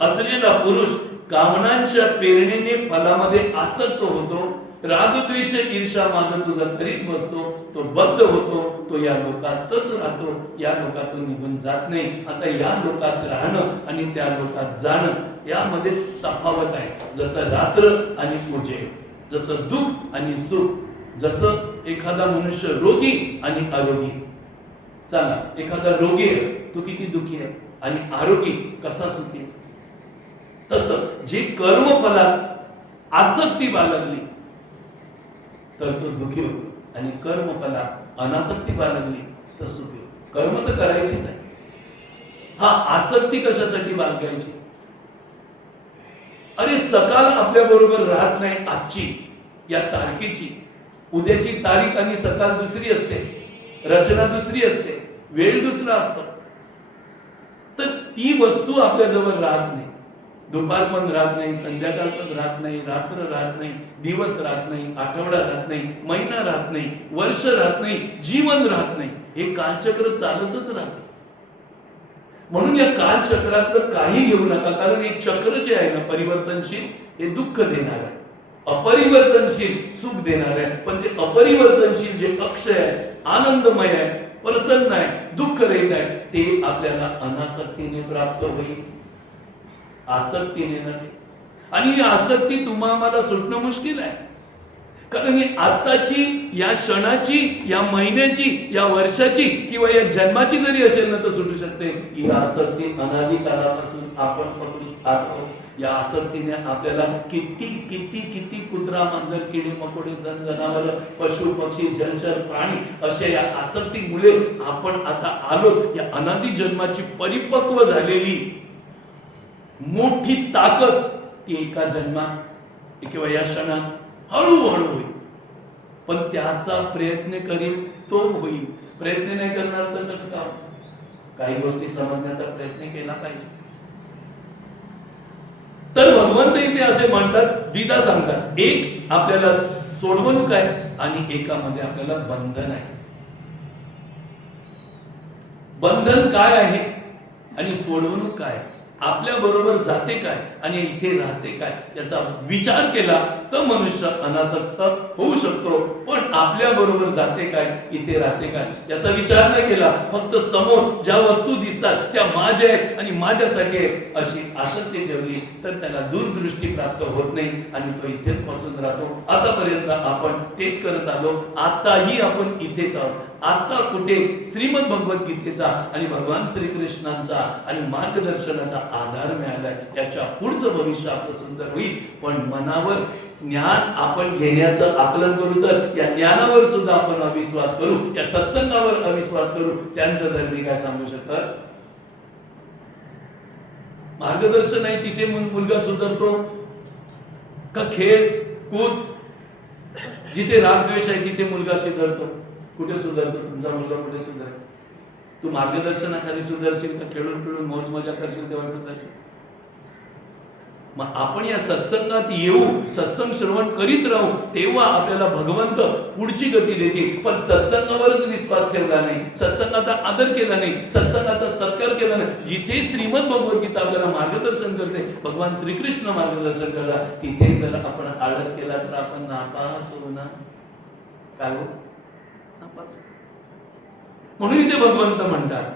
असलेला पुरुष कामनांच्या प्रेरणेने फलामध्ये आसक्त होतो, रागद्वेष ईर्षा माग तुझा करीत बसतो, तो बद्ध होतो, तो या लोकातच राहतो, या लोकातून निघून जात नाही. आता या लोकात राहणं आणि त्या लोकात जाणं यामध्ये तफावत आहे. जसं रात्र आणि उजेड, जसं दुःख आणि सुख, जसं एखादा मनुष्य रोगी आणि आरोगी. चला, एखादा रोगी आहे तो किती दुःखी आहे आणि आरोगी कसा सुखी आहे. तसं जे कर्मफलात आसक्ती बाळगली तर तो दुःखी होतो आणि कर्मफलात अनासक्ती बाळगली तर सुखी होतो. कर्म तर करायचीच आहे. हा आसक्ती कशासाठी बाळगायची? अरे सकाळ आपल्या बरोबर राहत नाही. आजची या तारखेची, उद्याची तारीख आणि सकाळ दुसरी असते, रचना दुसरी असते, वेळ दुसरा असतो. तर ती वस्तू आपल्या जवळ राहत नाही. दुपार पण राहत नाही, संध्याकाळ पण राहत नाही, रात्र राहत नाही, दिवस राहत नाही, आठवडा राहत नाही, महिना राहत नाही, वर्ष राहत नाही, जीवन राहत नाही. हे कालचक्र चालतच राहते. म्हणून या कालचक्रातलं काही घेऊ नका, कारण हे चक्र जे आहे ना परिवर्तनशील, हे दुःख देणार आहे. अपरिवर्तनशील सुख देणार आहे. पण ते अपरिवर्तनशील जे अक्षय आहे, आनंदमय आहे, प्रसन्न आहे, दुःख रहित आहे, ते आपल्याला अनासक्तीने प्राप्त होईल, आसक्तीने नाही. आणि ही आसक्ती तुम्हाला सुटणं मुश्किल आहे. कारण ही आताची, या क्षणाची, या महिन्याची, या वर्षाची किंवा या जन्माची जरी असेल ना तर सुटू शकते. ही आसक्ती अनादी काळापासून आपण पकडून आहोत. या आसक्तीने आपल्याला किती किती किती कुत्रा, मांजर, किडे, मकोडे, जनावर, पशु, पक्षी, जलचर, प्राणी अशा या आसक्तीमुळे आपण आता आलो. या अनादी जन्माची परिपक्व झालेली मोठी ताकद ती एका जन्मात किंवा या क्षणात हळूहळू होईल. पण त्याचा प्रयत्न करील तो होईल. प्रयत्न नाही करणार तर कसं काय? काही गोष्टी समजण्याचा प्रयत्न केला पाहिजे. तर भगवंत इथे असे म्हणतात, द्विधा सांगतात. एक आपल्याला सोडवणूक आहे आणि एकामध्ये आपल्याला बंधन आहे. बंधन काय आहे आणि सोडवणूक काय? आपल्या बरोबर जाते काय आणि इथे राहते काय याचा विचार केला तर मनुष्य अनासक्त होऊ शकतो. पण आपल्या बरोबर जाते काय, इथे राहते काय याचा विचार नाही केला, फक्त समोर ज्या वस्तू दिसतात त्या माझ्या आहेत आणि माझ्यासाठी आहेत अशी आसक्ती ठेवली तर त्याला दूरदृष्टी प्राप्त होत नाही आणि तो इथेच बसून राहतो. आतापर्यंत आपण तेच करत आलो. आताही आपण इथेच आहोत. आता कुठे श्रीमद भगवद्गीतेचा आणि भगवान श्रीकृष्णांचा आणि मार्गदर्शनाचा आधार मिळालाय. याच्या पुढचं भविष्य आपलं सुंदर होईल. पण मनावर ज्ञान आपण घेण्याचं आकलन करू तर या ज्ञानावर सुद्धा आपण अविश्वास करू, या सत्संगावर अविश्वास करू, त्यांचं तर मी काय सांगू शकत. मार्गदर्शन आहे तिथे मुलगा सुधारतो का खेळ कूद, जिथे रागद्वेष आहे तिथे मुलगा सुधारतो. कुठे सुधारतो तुमचा मुलगा? कुठे सुधारेल? तू मार्गदर्शनाखाली सुधारशील का खेळून खेळून मौज मजा करशील तेव्हा सुधारशील? मग आपण या सत्संगात येऊ, सत्संग श्रवण करीत राहू, तेव्हा आपल्याला भगवंत पुढची गती देतील. पण सत्संगावरच विश्वास ठेवला नाही, सत्संगाचा आदर केला नाही, सत्संगाचा सत्कार केला नाही, जिथे श्रीमद भगवद्गीता आपल्याला मार्गदर्शन करते, भगवान श्रीकृष्ण मार्गदर्शन करला, तिथे जर आपण आळस केला तर आपण नापास होऊ ना. काय हो? नापास. म्हणून इथे भगवंत म्हणतात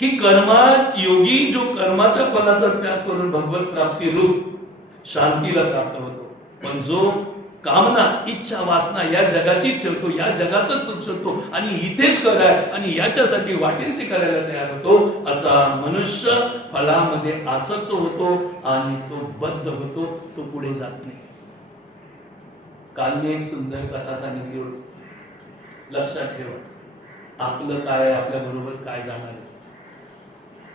की कर्मात योगी जो कर्माच्या फलाचा त्याग करून भगवत प्राप्ती रूप शांतीला प्राप्त होतो. पण जो कामना, इच्छा, वासना या जगाचीच ठेवतो, या जगातच सुख शोधतो आणि इथेच कराय आणि याच्यासाठी वाटेल ते करायला तयार होतो, असा मनुष्य फळामध्ये आसक्त होतो आणि तो बद्ध होतो, तो पुढे जात नाही. काल मी एक सुंदर कथा सांगितली होती. लक्षात ठेवा, आपलं काय, आपल्या बरोबर काय जाणार आहे.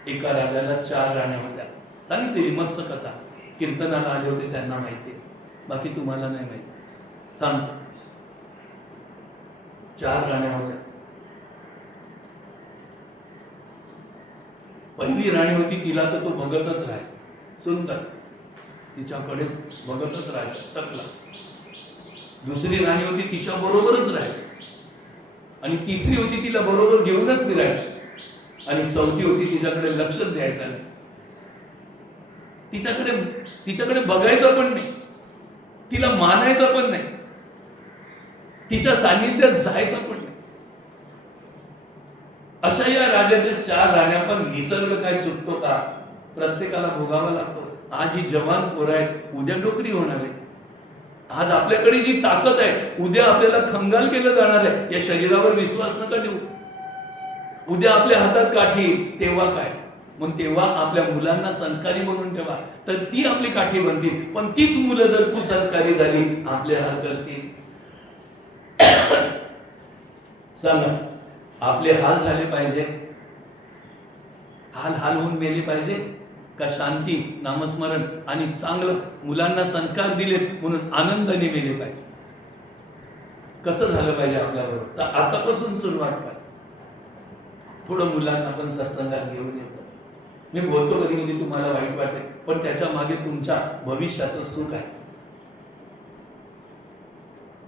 एका राजाला 4 राण्या होत्या. सांगितलेली मस्त कथा. कीर्तनाला आले होते त्यांना माहिती, बाकी तुम्हाला नाही माहिती. सांगतो. 4 राण्या होत्या. पहिली राणी होती, तिला तर तो बघतच राहाय, सुंदर, तिच्याकडेच बघतच राहायचं टकला. दुसरी राणी होती, तिच्या बरोबरच राहायचं. आणि तिसरी होती, तिला बरोबर घेऊनच फिरायचं. आणि चौथी होती, तिच्याकडे लक्षच द्यायचं नाही, तिच्याकडे बघायचं पण नाही, तिला मानायचं पण नाही, तिच्या सान्निध्यात जायचं पण नाही. अशा या राजाच्या 4 राण्या. पण निसर्ग काय चुकतो का? प्रत्येकाला भोगावा लागतो. आज ही जवान पोरं आहेत, उद्या नोकरी होणार आहे. आज आपल्याकडे जी ताकद आहे, उद्या आपल्याला खंगाल केलं जाणार आहे. या शरीरावर विश्वास नका ठेवू. उद्या आपल्या हातात काठी, तेव्हा काय? मग तेव्हा आपल्या मुलांना संस्कारी बनवून ठेवा, तर ती आपली काठी बनतील. पण तीच मुलं जर कुसंस्कारी झाली, आपले हाल करतील. सांगा, आपले हाल झाले पाहिजे, हाल होऊन मेले पाहिजे का शांती, नामस्मरण आणि चांगलं मुलांना संस्कार दिलेत म्हणून आनंदाने मेले पाहिजे? कसं झालं पाहिजे आपल्याबरोबर? तर आतापासून सुरुवात करा. थोडं मुलांना पण सत्संगात घेऊन येतो. मी बोलतो कधी कधी तुम्हाला वाईट वाटेल, पण त्याच्या मागे तुमच्या भविष्याचं सुख आहे.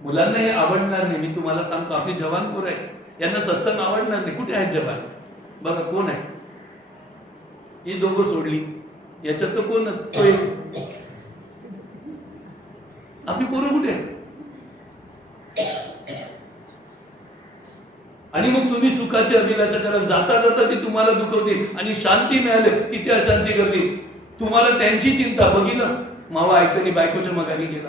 मुलांना हे आवडणार नाही. मी तुम्हाला सांगतो, आपली जवान पोरं आहे, यांना सत्संग आवडणार नाही. कुठे आहेत जवान? बघा कोण आहे? ही दोघं सोडली, याच्यात तर कोण? तो एक. आपली पोरं कुठे आहे? आणि मग तुम्ही सुखाची अभिलाषा कराल, जाता जाता ती तुम्हाला दुखवतील आणि शांती मिळाली की ते अशांती करतील. तुम्हाला त्यांची चिंता. बघितलं, मावा ऐकणी बायकोच्या माघारी गेला.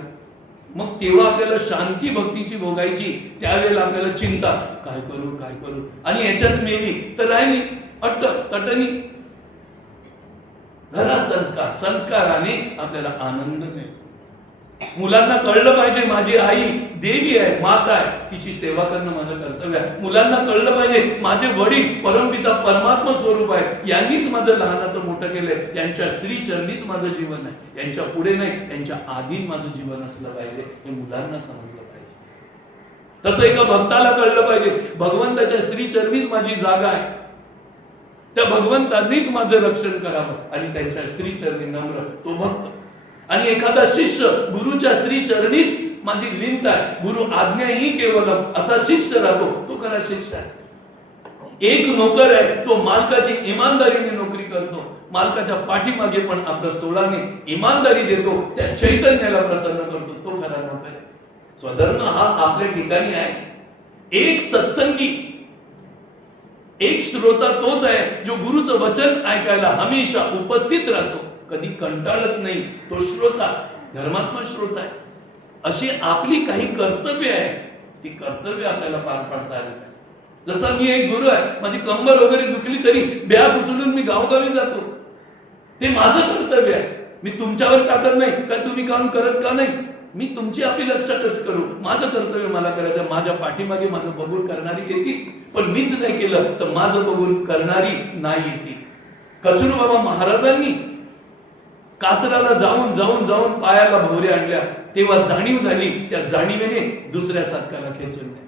मग तेव्हा आपल्याला शांती भक्तीची भोगायची, त्यावेळेला आपल्याला चिंता, काय करू आणि याच्यात मेली तर राहिली तटणी. घरा संस्काराने आपल्याला आनंद मिळतो. मुलांना कळलं पाहिजे, माझी आई देवी आहे, माता आहे, तिची सेवा करणं माझं कर्तव्य आहे. मुलांना कळलं पाहिजे, माझे वडील परमपिता परमात्मा स्वरूप आहे, यांनीच माझं लहानाचं मोठं केलंय, त्यांच्या श्री चरणीच माझं जीवन आहे, यांच्या पुढे नाही, यांच्या आधी माझं जीवन असलं पाहिजे. हे मुलांना समजलं पाहिजे. तसं एका भक्ताला कळलं पाहिजे, भगवंताच्या श्री चरणीच माझी जागा आहे, त्या भगवंतांनीच माझं रक्षण करावं आणि त्यांच्या श्री चरणी नम्र तो भक्त. आणि एखादा शिष्य गुरुच्या श्री चरणीच माझी लिंत आहे, गुरु आज्ञा ही केवलम, असा शिष्य राहतो, तो खरा शिष्य आहे. एक नोकर आहे, तो मालकाची इमानदारीने नोकरी करतो, मालकाच्या पाठीमागे पण आपलं सोळाने इमानदारी देतो, त्या चैतन्याला प्रसन्न करतो, तो खरा नोकर आहे. स्वधर्म हा आपल्या ठिकाणी आहे. एक सत्संगी, एक श्रोता तोच आहे जो गुरुचं वचन ऐकायला हमेशा उपस्थित राहतो, कधी कंटाळत नाही. तो श्रोता, धर्मात्मा श्रोता आहे. अशी आपली काही कर्तव्य आहे, ती कर्तव्य आपल्याला पार पाडता आली पाहिजे. जसा मी एक गुरु आहे, माझी कंबर वगैरे दुखली तरी बॅग उचलून मी गावगावी जातो, ते माझं कर्तव्य आहे. मी तुमच्यावर टाकत नाही का तुम्ही काम करत का नाही, मी तुमची आपली लक्षातच करू. माझं कर्तव्य मला करायचं. माझ्या पाठीमागे माझं बघून करणारी येतील, पण मीच नाही केलं तर माझं बघून करणारी नाही येतील. कचरू बाबा महाराजांनी कासराला जाऊन जाऊन जाऊन पायाला भवरे आणल्या, तेव्हा जाणीव झाली, त्या जाणीवेने दुसऱ्या साधकाला खेचून द्या.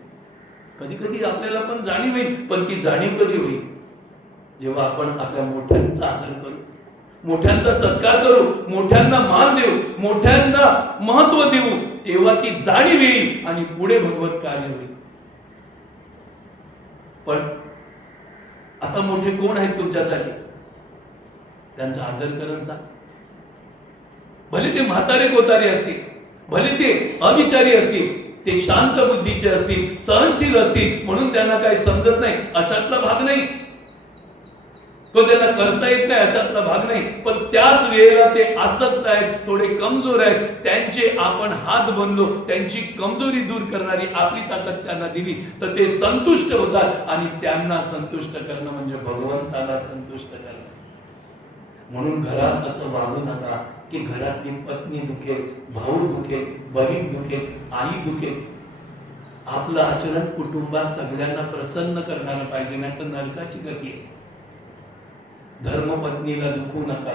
कधी कधी आपल्याला पण जाणीव होईल, पण ती जाणीव कधी होईल? जेव्हा आपण आपल्या मोठ्यांचा आदर करू, मोठ्यांचा सत्कार करू, मोठ्यांना मान देऊ, मोठ्यांना महत्व देऊ, तेव्हा ती जाणीव येईल आणि पुढे भगवत कार्य होईल. पण आता मोठे कोण आहेत तुमच्यासाठी? त्यांचा आदर करत जा. भले ते म्हातारे कोतारे असतील, भले ते अविचारी असतील, ते शांत बुद्धीचे असतील, सहनशील असतील, म्हणून त्यांना काही समजत नाही, अशातला भाग नाही. तो त्यांना करता येत नाही अशातला भाग नाही, पण त्याच वेळेला ते आसक्त आहेत, थोडे कमजोर आहेत, त्यांचे आपण हात बनलो, त्यांची कमजोरी दूर करणारी आपली ताकद त्यांना दिली तर ते संतुष्ट होतात आणि त्यांना संतुष्ट करणं म्हणजे भगवंताला संतुष्ट करणं. म्हणून घरात असं वागू नका की घरातली पत्नी दुखेल, भाऊ दुखेल, बहीण दुखेल, आई दुखेल. आपलं आचरण कुटुंबात सगळ्यांना प्रसन्न करणारं पाहिजे, नाही तर नरकाची गती आहे. धर्मपत्नीला दुखवू नका,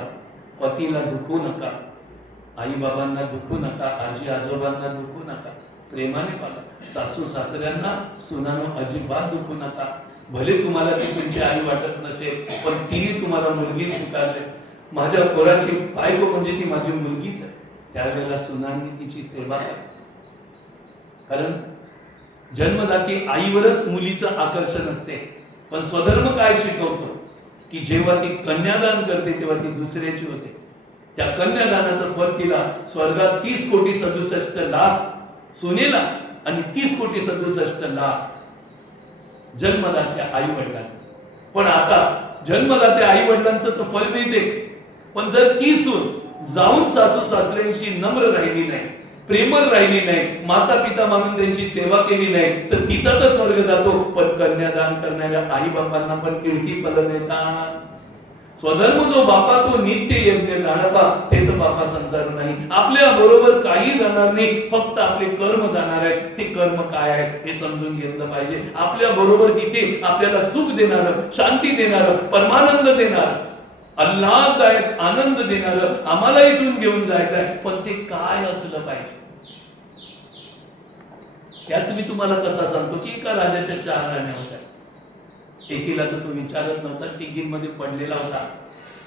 पतीला दुखवू नका, आई बाबांना दुखवू नका, आजी आजोबांना दुखवू नका, प्रेमाने वागा. सासू सासऱ्यांना सुनानो अजिबात दुखवू नका. भले तुम्हाला ती तुमची आई वाटत नसेल, पण तिने तुम्हाला मुलगी स्वीकारली. माझ्या पोराची बायको म्हणजे ती माझी मुलगीच आहे. त्यावेळेला सुनांनी तिची सेवा करा. कारण जन्मदाती आईवरच मुलीचं आकर्षण असते, पण स्वधर्म काय शिकवतो की जेव्हा ती कन्यादान करते तेव्हा ती दुसऱ्याची होते. त्या कन्यादानाचं फळ तिला स्वर्गात 30,67,00,000 सोनेला आणि 30,67,00,000 जन्मदात्या आई वडिलांना. पण आता जन्मदात्या आई वडिलांचं तर फळ मिळते, पण जर ती सून जाऊन सासू सासऱ्यांशी नम्र राहिली नाही, प्रेमळ राहिली नाही, माता पिता मानून त्यांची सेवा केली नाही तर तिचा तर स्वर्ग जातो, पण कन्यादान करणाऱ्या आई बापांना पण किडकी फलं देतात. स्वधर्म जो बापा तो नित्य यज्ञ जाणपा, ते तर बापा संसार नाही. आपल्या बरोबर काही जाणार नाही, फक्त आपले कर्म जाणार आहे. ते कर्म काय आहे हे समजून घेतलं पाहिजे. आपल्या बरोबर तिथे आपल्याला सुख देणारं, शांती देणारं, परमानंद देणारं, आल्हाददायक आनंद देणारं आम्हाला इथून घेऊन जायचं आहे, पण ते काय असलं पाहिजे. त्याच मी तुम्हाला कथा सांगतो की एका राजाच्या 4 राण्या होत्या. एकीला तर तो विचारत नव्हता, तिघींमध्ये पडलेला होता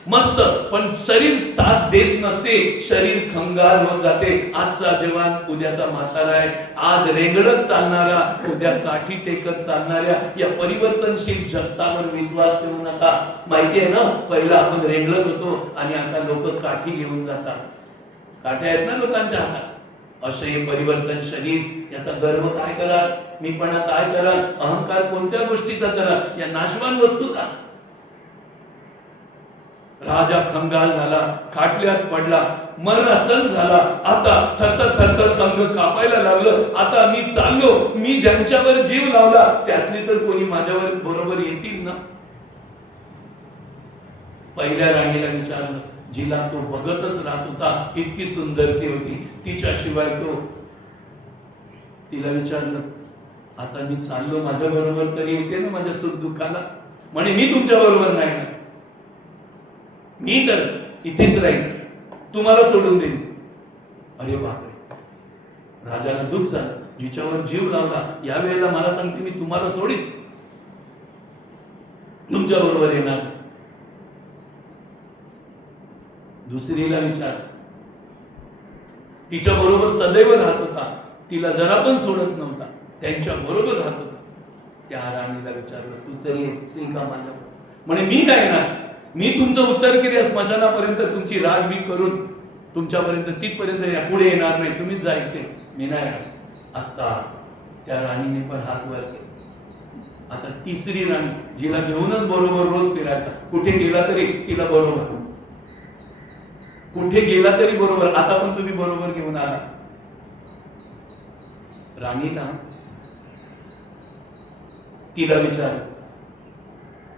मस्त, पण शरीर साथ देत नसते, शरीर खंगार होत जाते. आजचा जवान उद्याचा म्हातारा आहे, आज रेंगडत चालणारा उद्या काठी टेकत चालणाऱ्या या परिवर्तनशील जगतावर विश्वास ठेवू नका. माहिती आहे ना, पहिला आपण रेंगडत होतो आणि आता लोक काठी घेऊन जातात. काठ्या आहेत ना लोकांच्या हातात. असे हे परिवर्तन शरीर, याचा गर्व काय करा, मीपणा काय करा, अहंकार कोणत्या गोष्टीचा करा, या नाशवान वस्तूचा. राजा खंगाल झाला, खाटल्यात पडला, मरणासन झाला. आता थरथर थरथर अंग कापायला लागलं. आता मी चाललो, मी ज्यांच्यावर जीव लावला त्यातली तर कोणी माझ्यावर बरोबर येतील ना. पहिल्या राणीला विचारलं, जिला तो बघतच राहत होता, इतकी सुंदर ती होती, तिच्याशिवाय तो. तिला विचारलं, आता मी चाललो, माझ्या बरोबर तरी येते ना माझ्या सुख दुःखाला. म्हणे मी तुमच्या बरोबर नाही ना, मी तर इथेच राहील, तुम्हाला सोडून देईन. अरे बापरे, राजाला दुःख झालं. जिच्यावर जीव लावला या वेळेला मला सांगते मी तुम्हाला सोडीन, तुमच्या बरोबर येणार. दुसरीला विचार, तिच्या बरोबर सदैव राहत होता, तिला जरा पण सोडत नव्हता, त्यांच्या बरोबर राहत होता. त्या राणीला विचारलं, तू तरी येशील का माझ्याबरोबर? म्हणे मी काय येणार, मी तुमचं उत्तर केले स्मशानापर्यंत तुमची राग मी करून तुमच्यापर्यंत तिथपर्यंत या पुढे येणार नाही, तुम्हीच जा इथे, मी नाही येणार. आता त्या राणीने पण हात वर केले. आता तिसरी राणी, जिला घेऊनच बरोबर रोज फिरायचा, कुठे गेला तरी तिला बरोबर, कुठे गेला तरी बरोबर, आता पण तुम्ही बरोबर घेऊन आला. राणीला तिला विचार,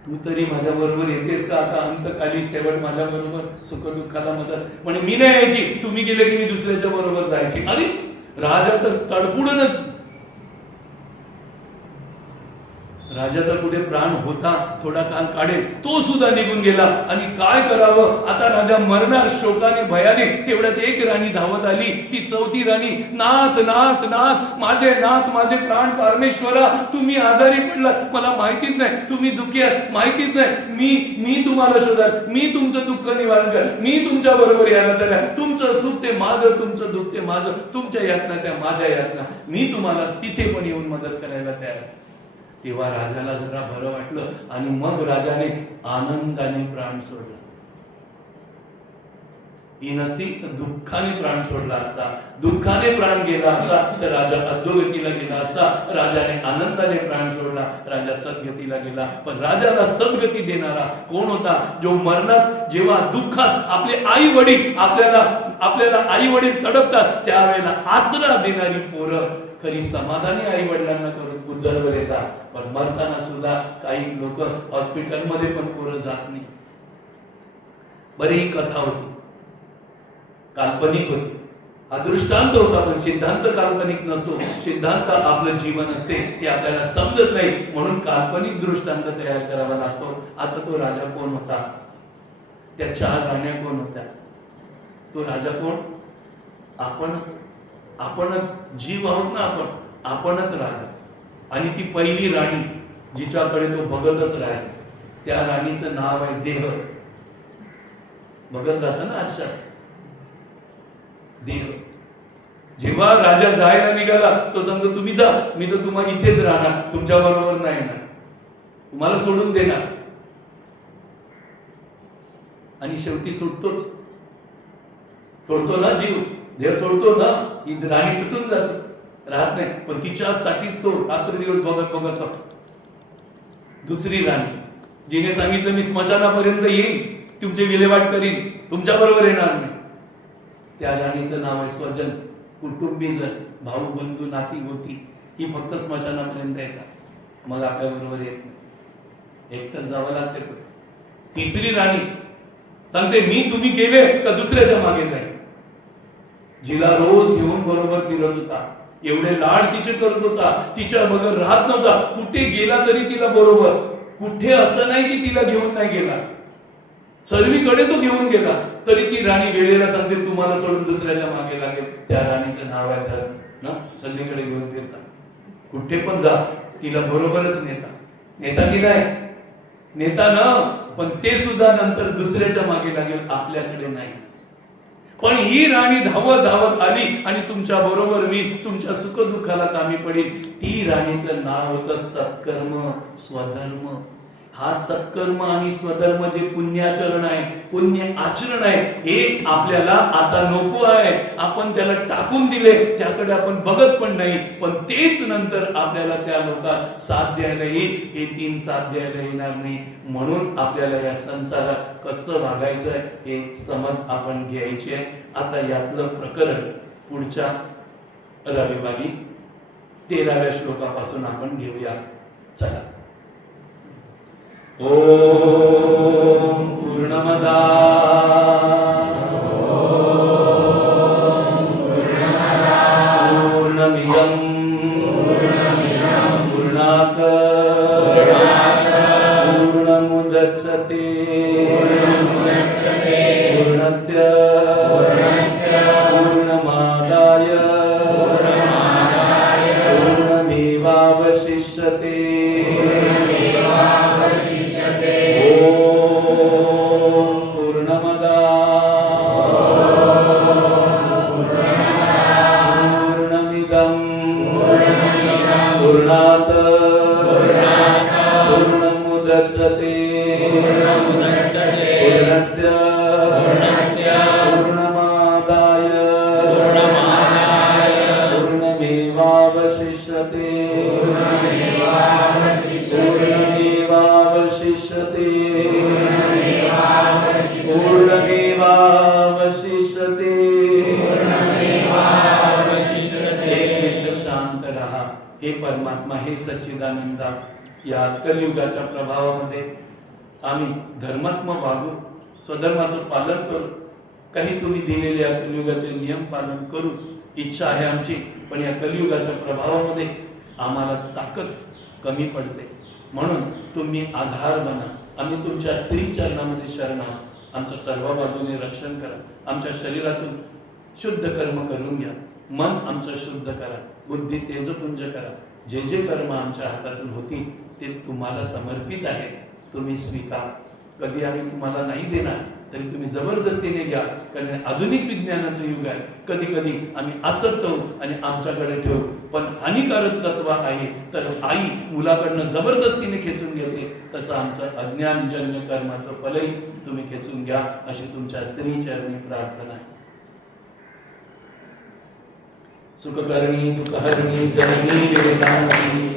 तू तरी माझ्या बरोबर येतेस का आता अंतकाली शेवट माझ्या बरोबर सुख दुःखाला मदत? म्हणे मी नाही यायची, तुम्ही गेले की मी दुसऱ्याच्या बरोबर जायची. अरे राजा तर तडफुडूनच, राजाचा पुढे प्राण होता, थोडा काल काढेल, तो सुद्धा निघून गेला. आणि काय करावं आता, राजा मरणार शोकाने भयाने. तेवढ्यात एक राणी धावत आली, ती चौथी राणी, नाथ नाथ नाथ, माझे नाथ, माझे प्राण परमेश्वरा, तुम्ही आजारी पडलात, मला माहितीच नाही, तुम्ही दुःखी आहात, माहितीच नाही, मी तुम्हाला शोधाल, मी तुमचं दुःख निवारण कर, मी तुमच्या बरोबर यायला तयार, तुमचं सुख ते माझं, तुमचं दुःख ते माझं, तुमच्या यातना त्या माझ्या यातना, मी तुम्हाला तिथे पण येऊन मदत करायला तयार. तेव्हा राजाला जरा बरं वाटलं आणि मग राजाने आनंदाने प्राण सोडला. ही नसती तर दुःखाने प्राण सोडला असता, दुःखाने प्राण गेला असता तर राजा अधोगतीला गेला असता, राजाने आनंदाने प्राण सोडला, राजा सद्गतीला गेला. पण राजाला सद्गती देणारा कोण होता? जो मरणात जेव्हा दुःखात आपले आई वडील आपल्याला आई वडील तडपतात त्यावेळेला आसरा देणारी पोरं खरी समाधानी आई वडिलांना करून गुजरवर येतात. पण मरताना सुद्धा काही लोक हॉस्पिटलमध्ये पण पोरं जात नाही. बरी ही कथा होती, काल्पनिक होती, हा दृष्टांत होता, पण सिद्धांत काल्पनिक नसतो. सिद्धांत आपलं जीवन असते, ते आपल्याला समजत नाही म्हणून काल्पनिक दृष्टांत तयार करावा लागतो. आता तो राजा कोण होता? त्या 4 राण्या कोण होत्या? तो राजा कोण? आपणच जीव आहोत ना, आपणच राजा. आणि ती पहिली राणी जिच्याकडे तो बघतच राहील, त्या राणीचं नाव आहे देह. बघत राहता ना आशा, देह. जेव्हा राजा जायला निघाला तो सांगतो तुम्ही जा, मी तर तुम्हाला इथेच राहणार, तुमच्या बरोबर नाही येणार, तुम्हाला सोडून देणार. आणि शेवटी सोडतो ना जीव, देह सोडतो ना, ही राणी सुटून जाते, राहत नाही. पण तिच्यासाठीच तो रात्र दिवस बघत दुसरी राणी जिने सांगितलं मी स्मशानापर्यंत येईन, तुमची विल्हेवाट करीन, तुमच्या बरोबर येणार नाही. त्या राणीचं नाव आहे स्वजन, कुटुंबीजन, भाऊ बंधू नाती गोती. ही फक्त स्मशानापर्यंत येतात, मग आपल्या बरोबर येत नाही, एकटंच जावं लागते. तिसरी राणी सांगते मी तुम्ही गेले का दुसऱ्याच्या मागे जाईल. जिला रोज घेऊन बरोबर फिरत होता, एवढे लाड तिचे करत होता, तिच्या बगर राहत नव्हता, कुठे गेला तरी तिला बरोबर, कुठे असं नाही की तिला घेऊन नाही गेला, सर्वीकडे तो घेऊन गेला. तरी ती राणी वेळेला सांगते तुम्हाला सोडून दुसऱ्याच्या मागे लागेल. त्या राणीचं नाव आहे धर्म ना, सगळीकडे घेऊन फिरता, कुठे पण जा तिला बरोबरच नेता की नाही नेता ना, पण ते सुद्धा नंतर दुसऱ्याच्या मागे लागेल, आपल्याकडे नाही. पण ही राणी धावत आली आणि तुमच्या बरोबर मी तुमच्या सुखदुःखाला कामी पडेल. ती राणीचं नाव होतं सत्कर्म स्वधर्म. हा सत्कर्म आणि स्वधर्म जे पुण्याचरण आहे, पुण्य आचरण आहे, हे आपल्याला आता नको आहे. आपण त्याला टाकून दिले, त्याकडे आपण बघत पण नाही. पण तेच नंतर आपल्याला त्या लोकांना साथ द्यायला येईल, हे 3 साथ द्यायला येणार नाही. म्हणून आपल्याला या संसारात कसं वागायचं आहे हे समज आपण घ्यायची आहे. आता यातलं प्रकरण पुढच्या रविवारी 13व्या श्लोकापासून आपण घेऊया. चला. ओम पूर्णमदा पूर्णमिदं पूर्णात् पूर्णमुदच्यते पूर्णस्य पूर्णमादाय पूर्णमेवावशिष्यते. हे परमात्मा, हे सच्चिदानंद, या कलियुगाच्या प्रभावामध्ये आम्ही धर्मात्मक वागू, स्वधर्माचं पालन करू, काही तुम्ही दिलेले या कलियुगाचे नियम पालन करू इच्छा आहे आमची. पण या कलियुगाच्या प्रभावामध्ये आम्हाला ताकद कमी पडते, म्हणून तुम्ही आधार बना. आम्ही तुमच्या श्री चरणामध्ये शरण आहोत. आमचं सर्व बाजूने रक्षण करा. आमच्या शरीरातून शुद्ध कर्म करून घ्या. मन आमचं शुद्ध करा, बुद्धी तेजपुंज करा. जे कर्म आमच्या हातातून होतील ते तुम्हाला समर्पित आहे, तुम्ही स्वीकार. कधी आम्ही तुम्हाला नाही देणार तरी तुम्ही जबरदस्तीने घ्या, कारण आधुनिक विज्ञानाचं युग आहे. कधी कधी आम्ही आसक्त होऊ आणि आमच्याकडे ठेवू, पण हानिकारक तत्व आहे तर आई मुलाकडनं जबरदस्तीने खेचून घेते, तसं आमचं अज्ञानजन्य कर्माचं फलही तुम्ही खेचून घ्या, अशी तुमच्या श्रीचरणी प्रार्थना आहे. सुखकरणी दुःखहरणी जननी वेदांती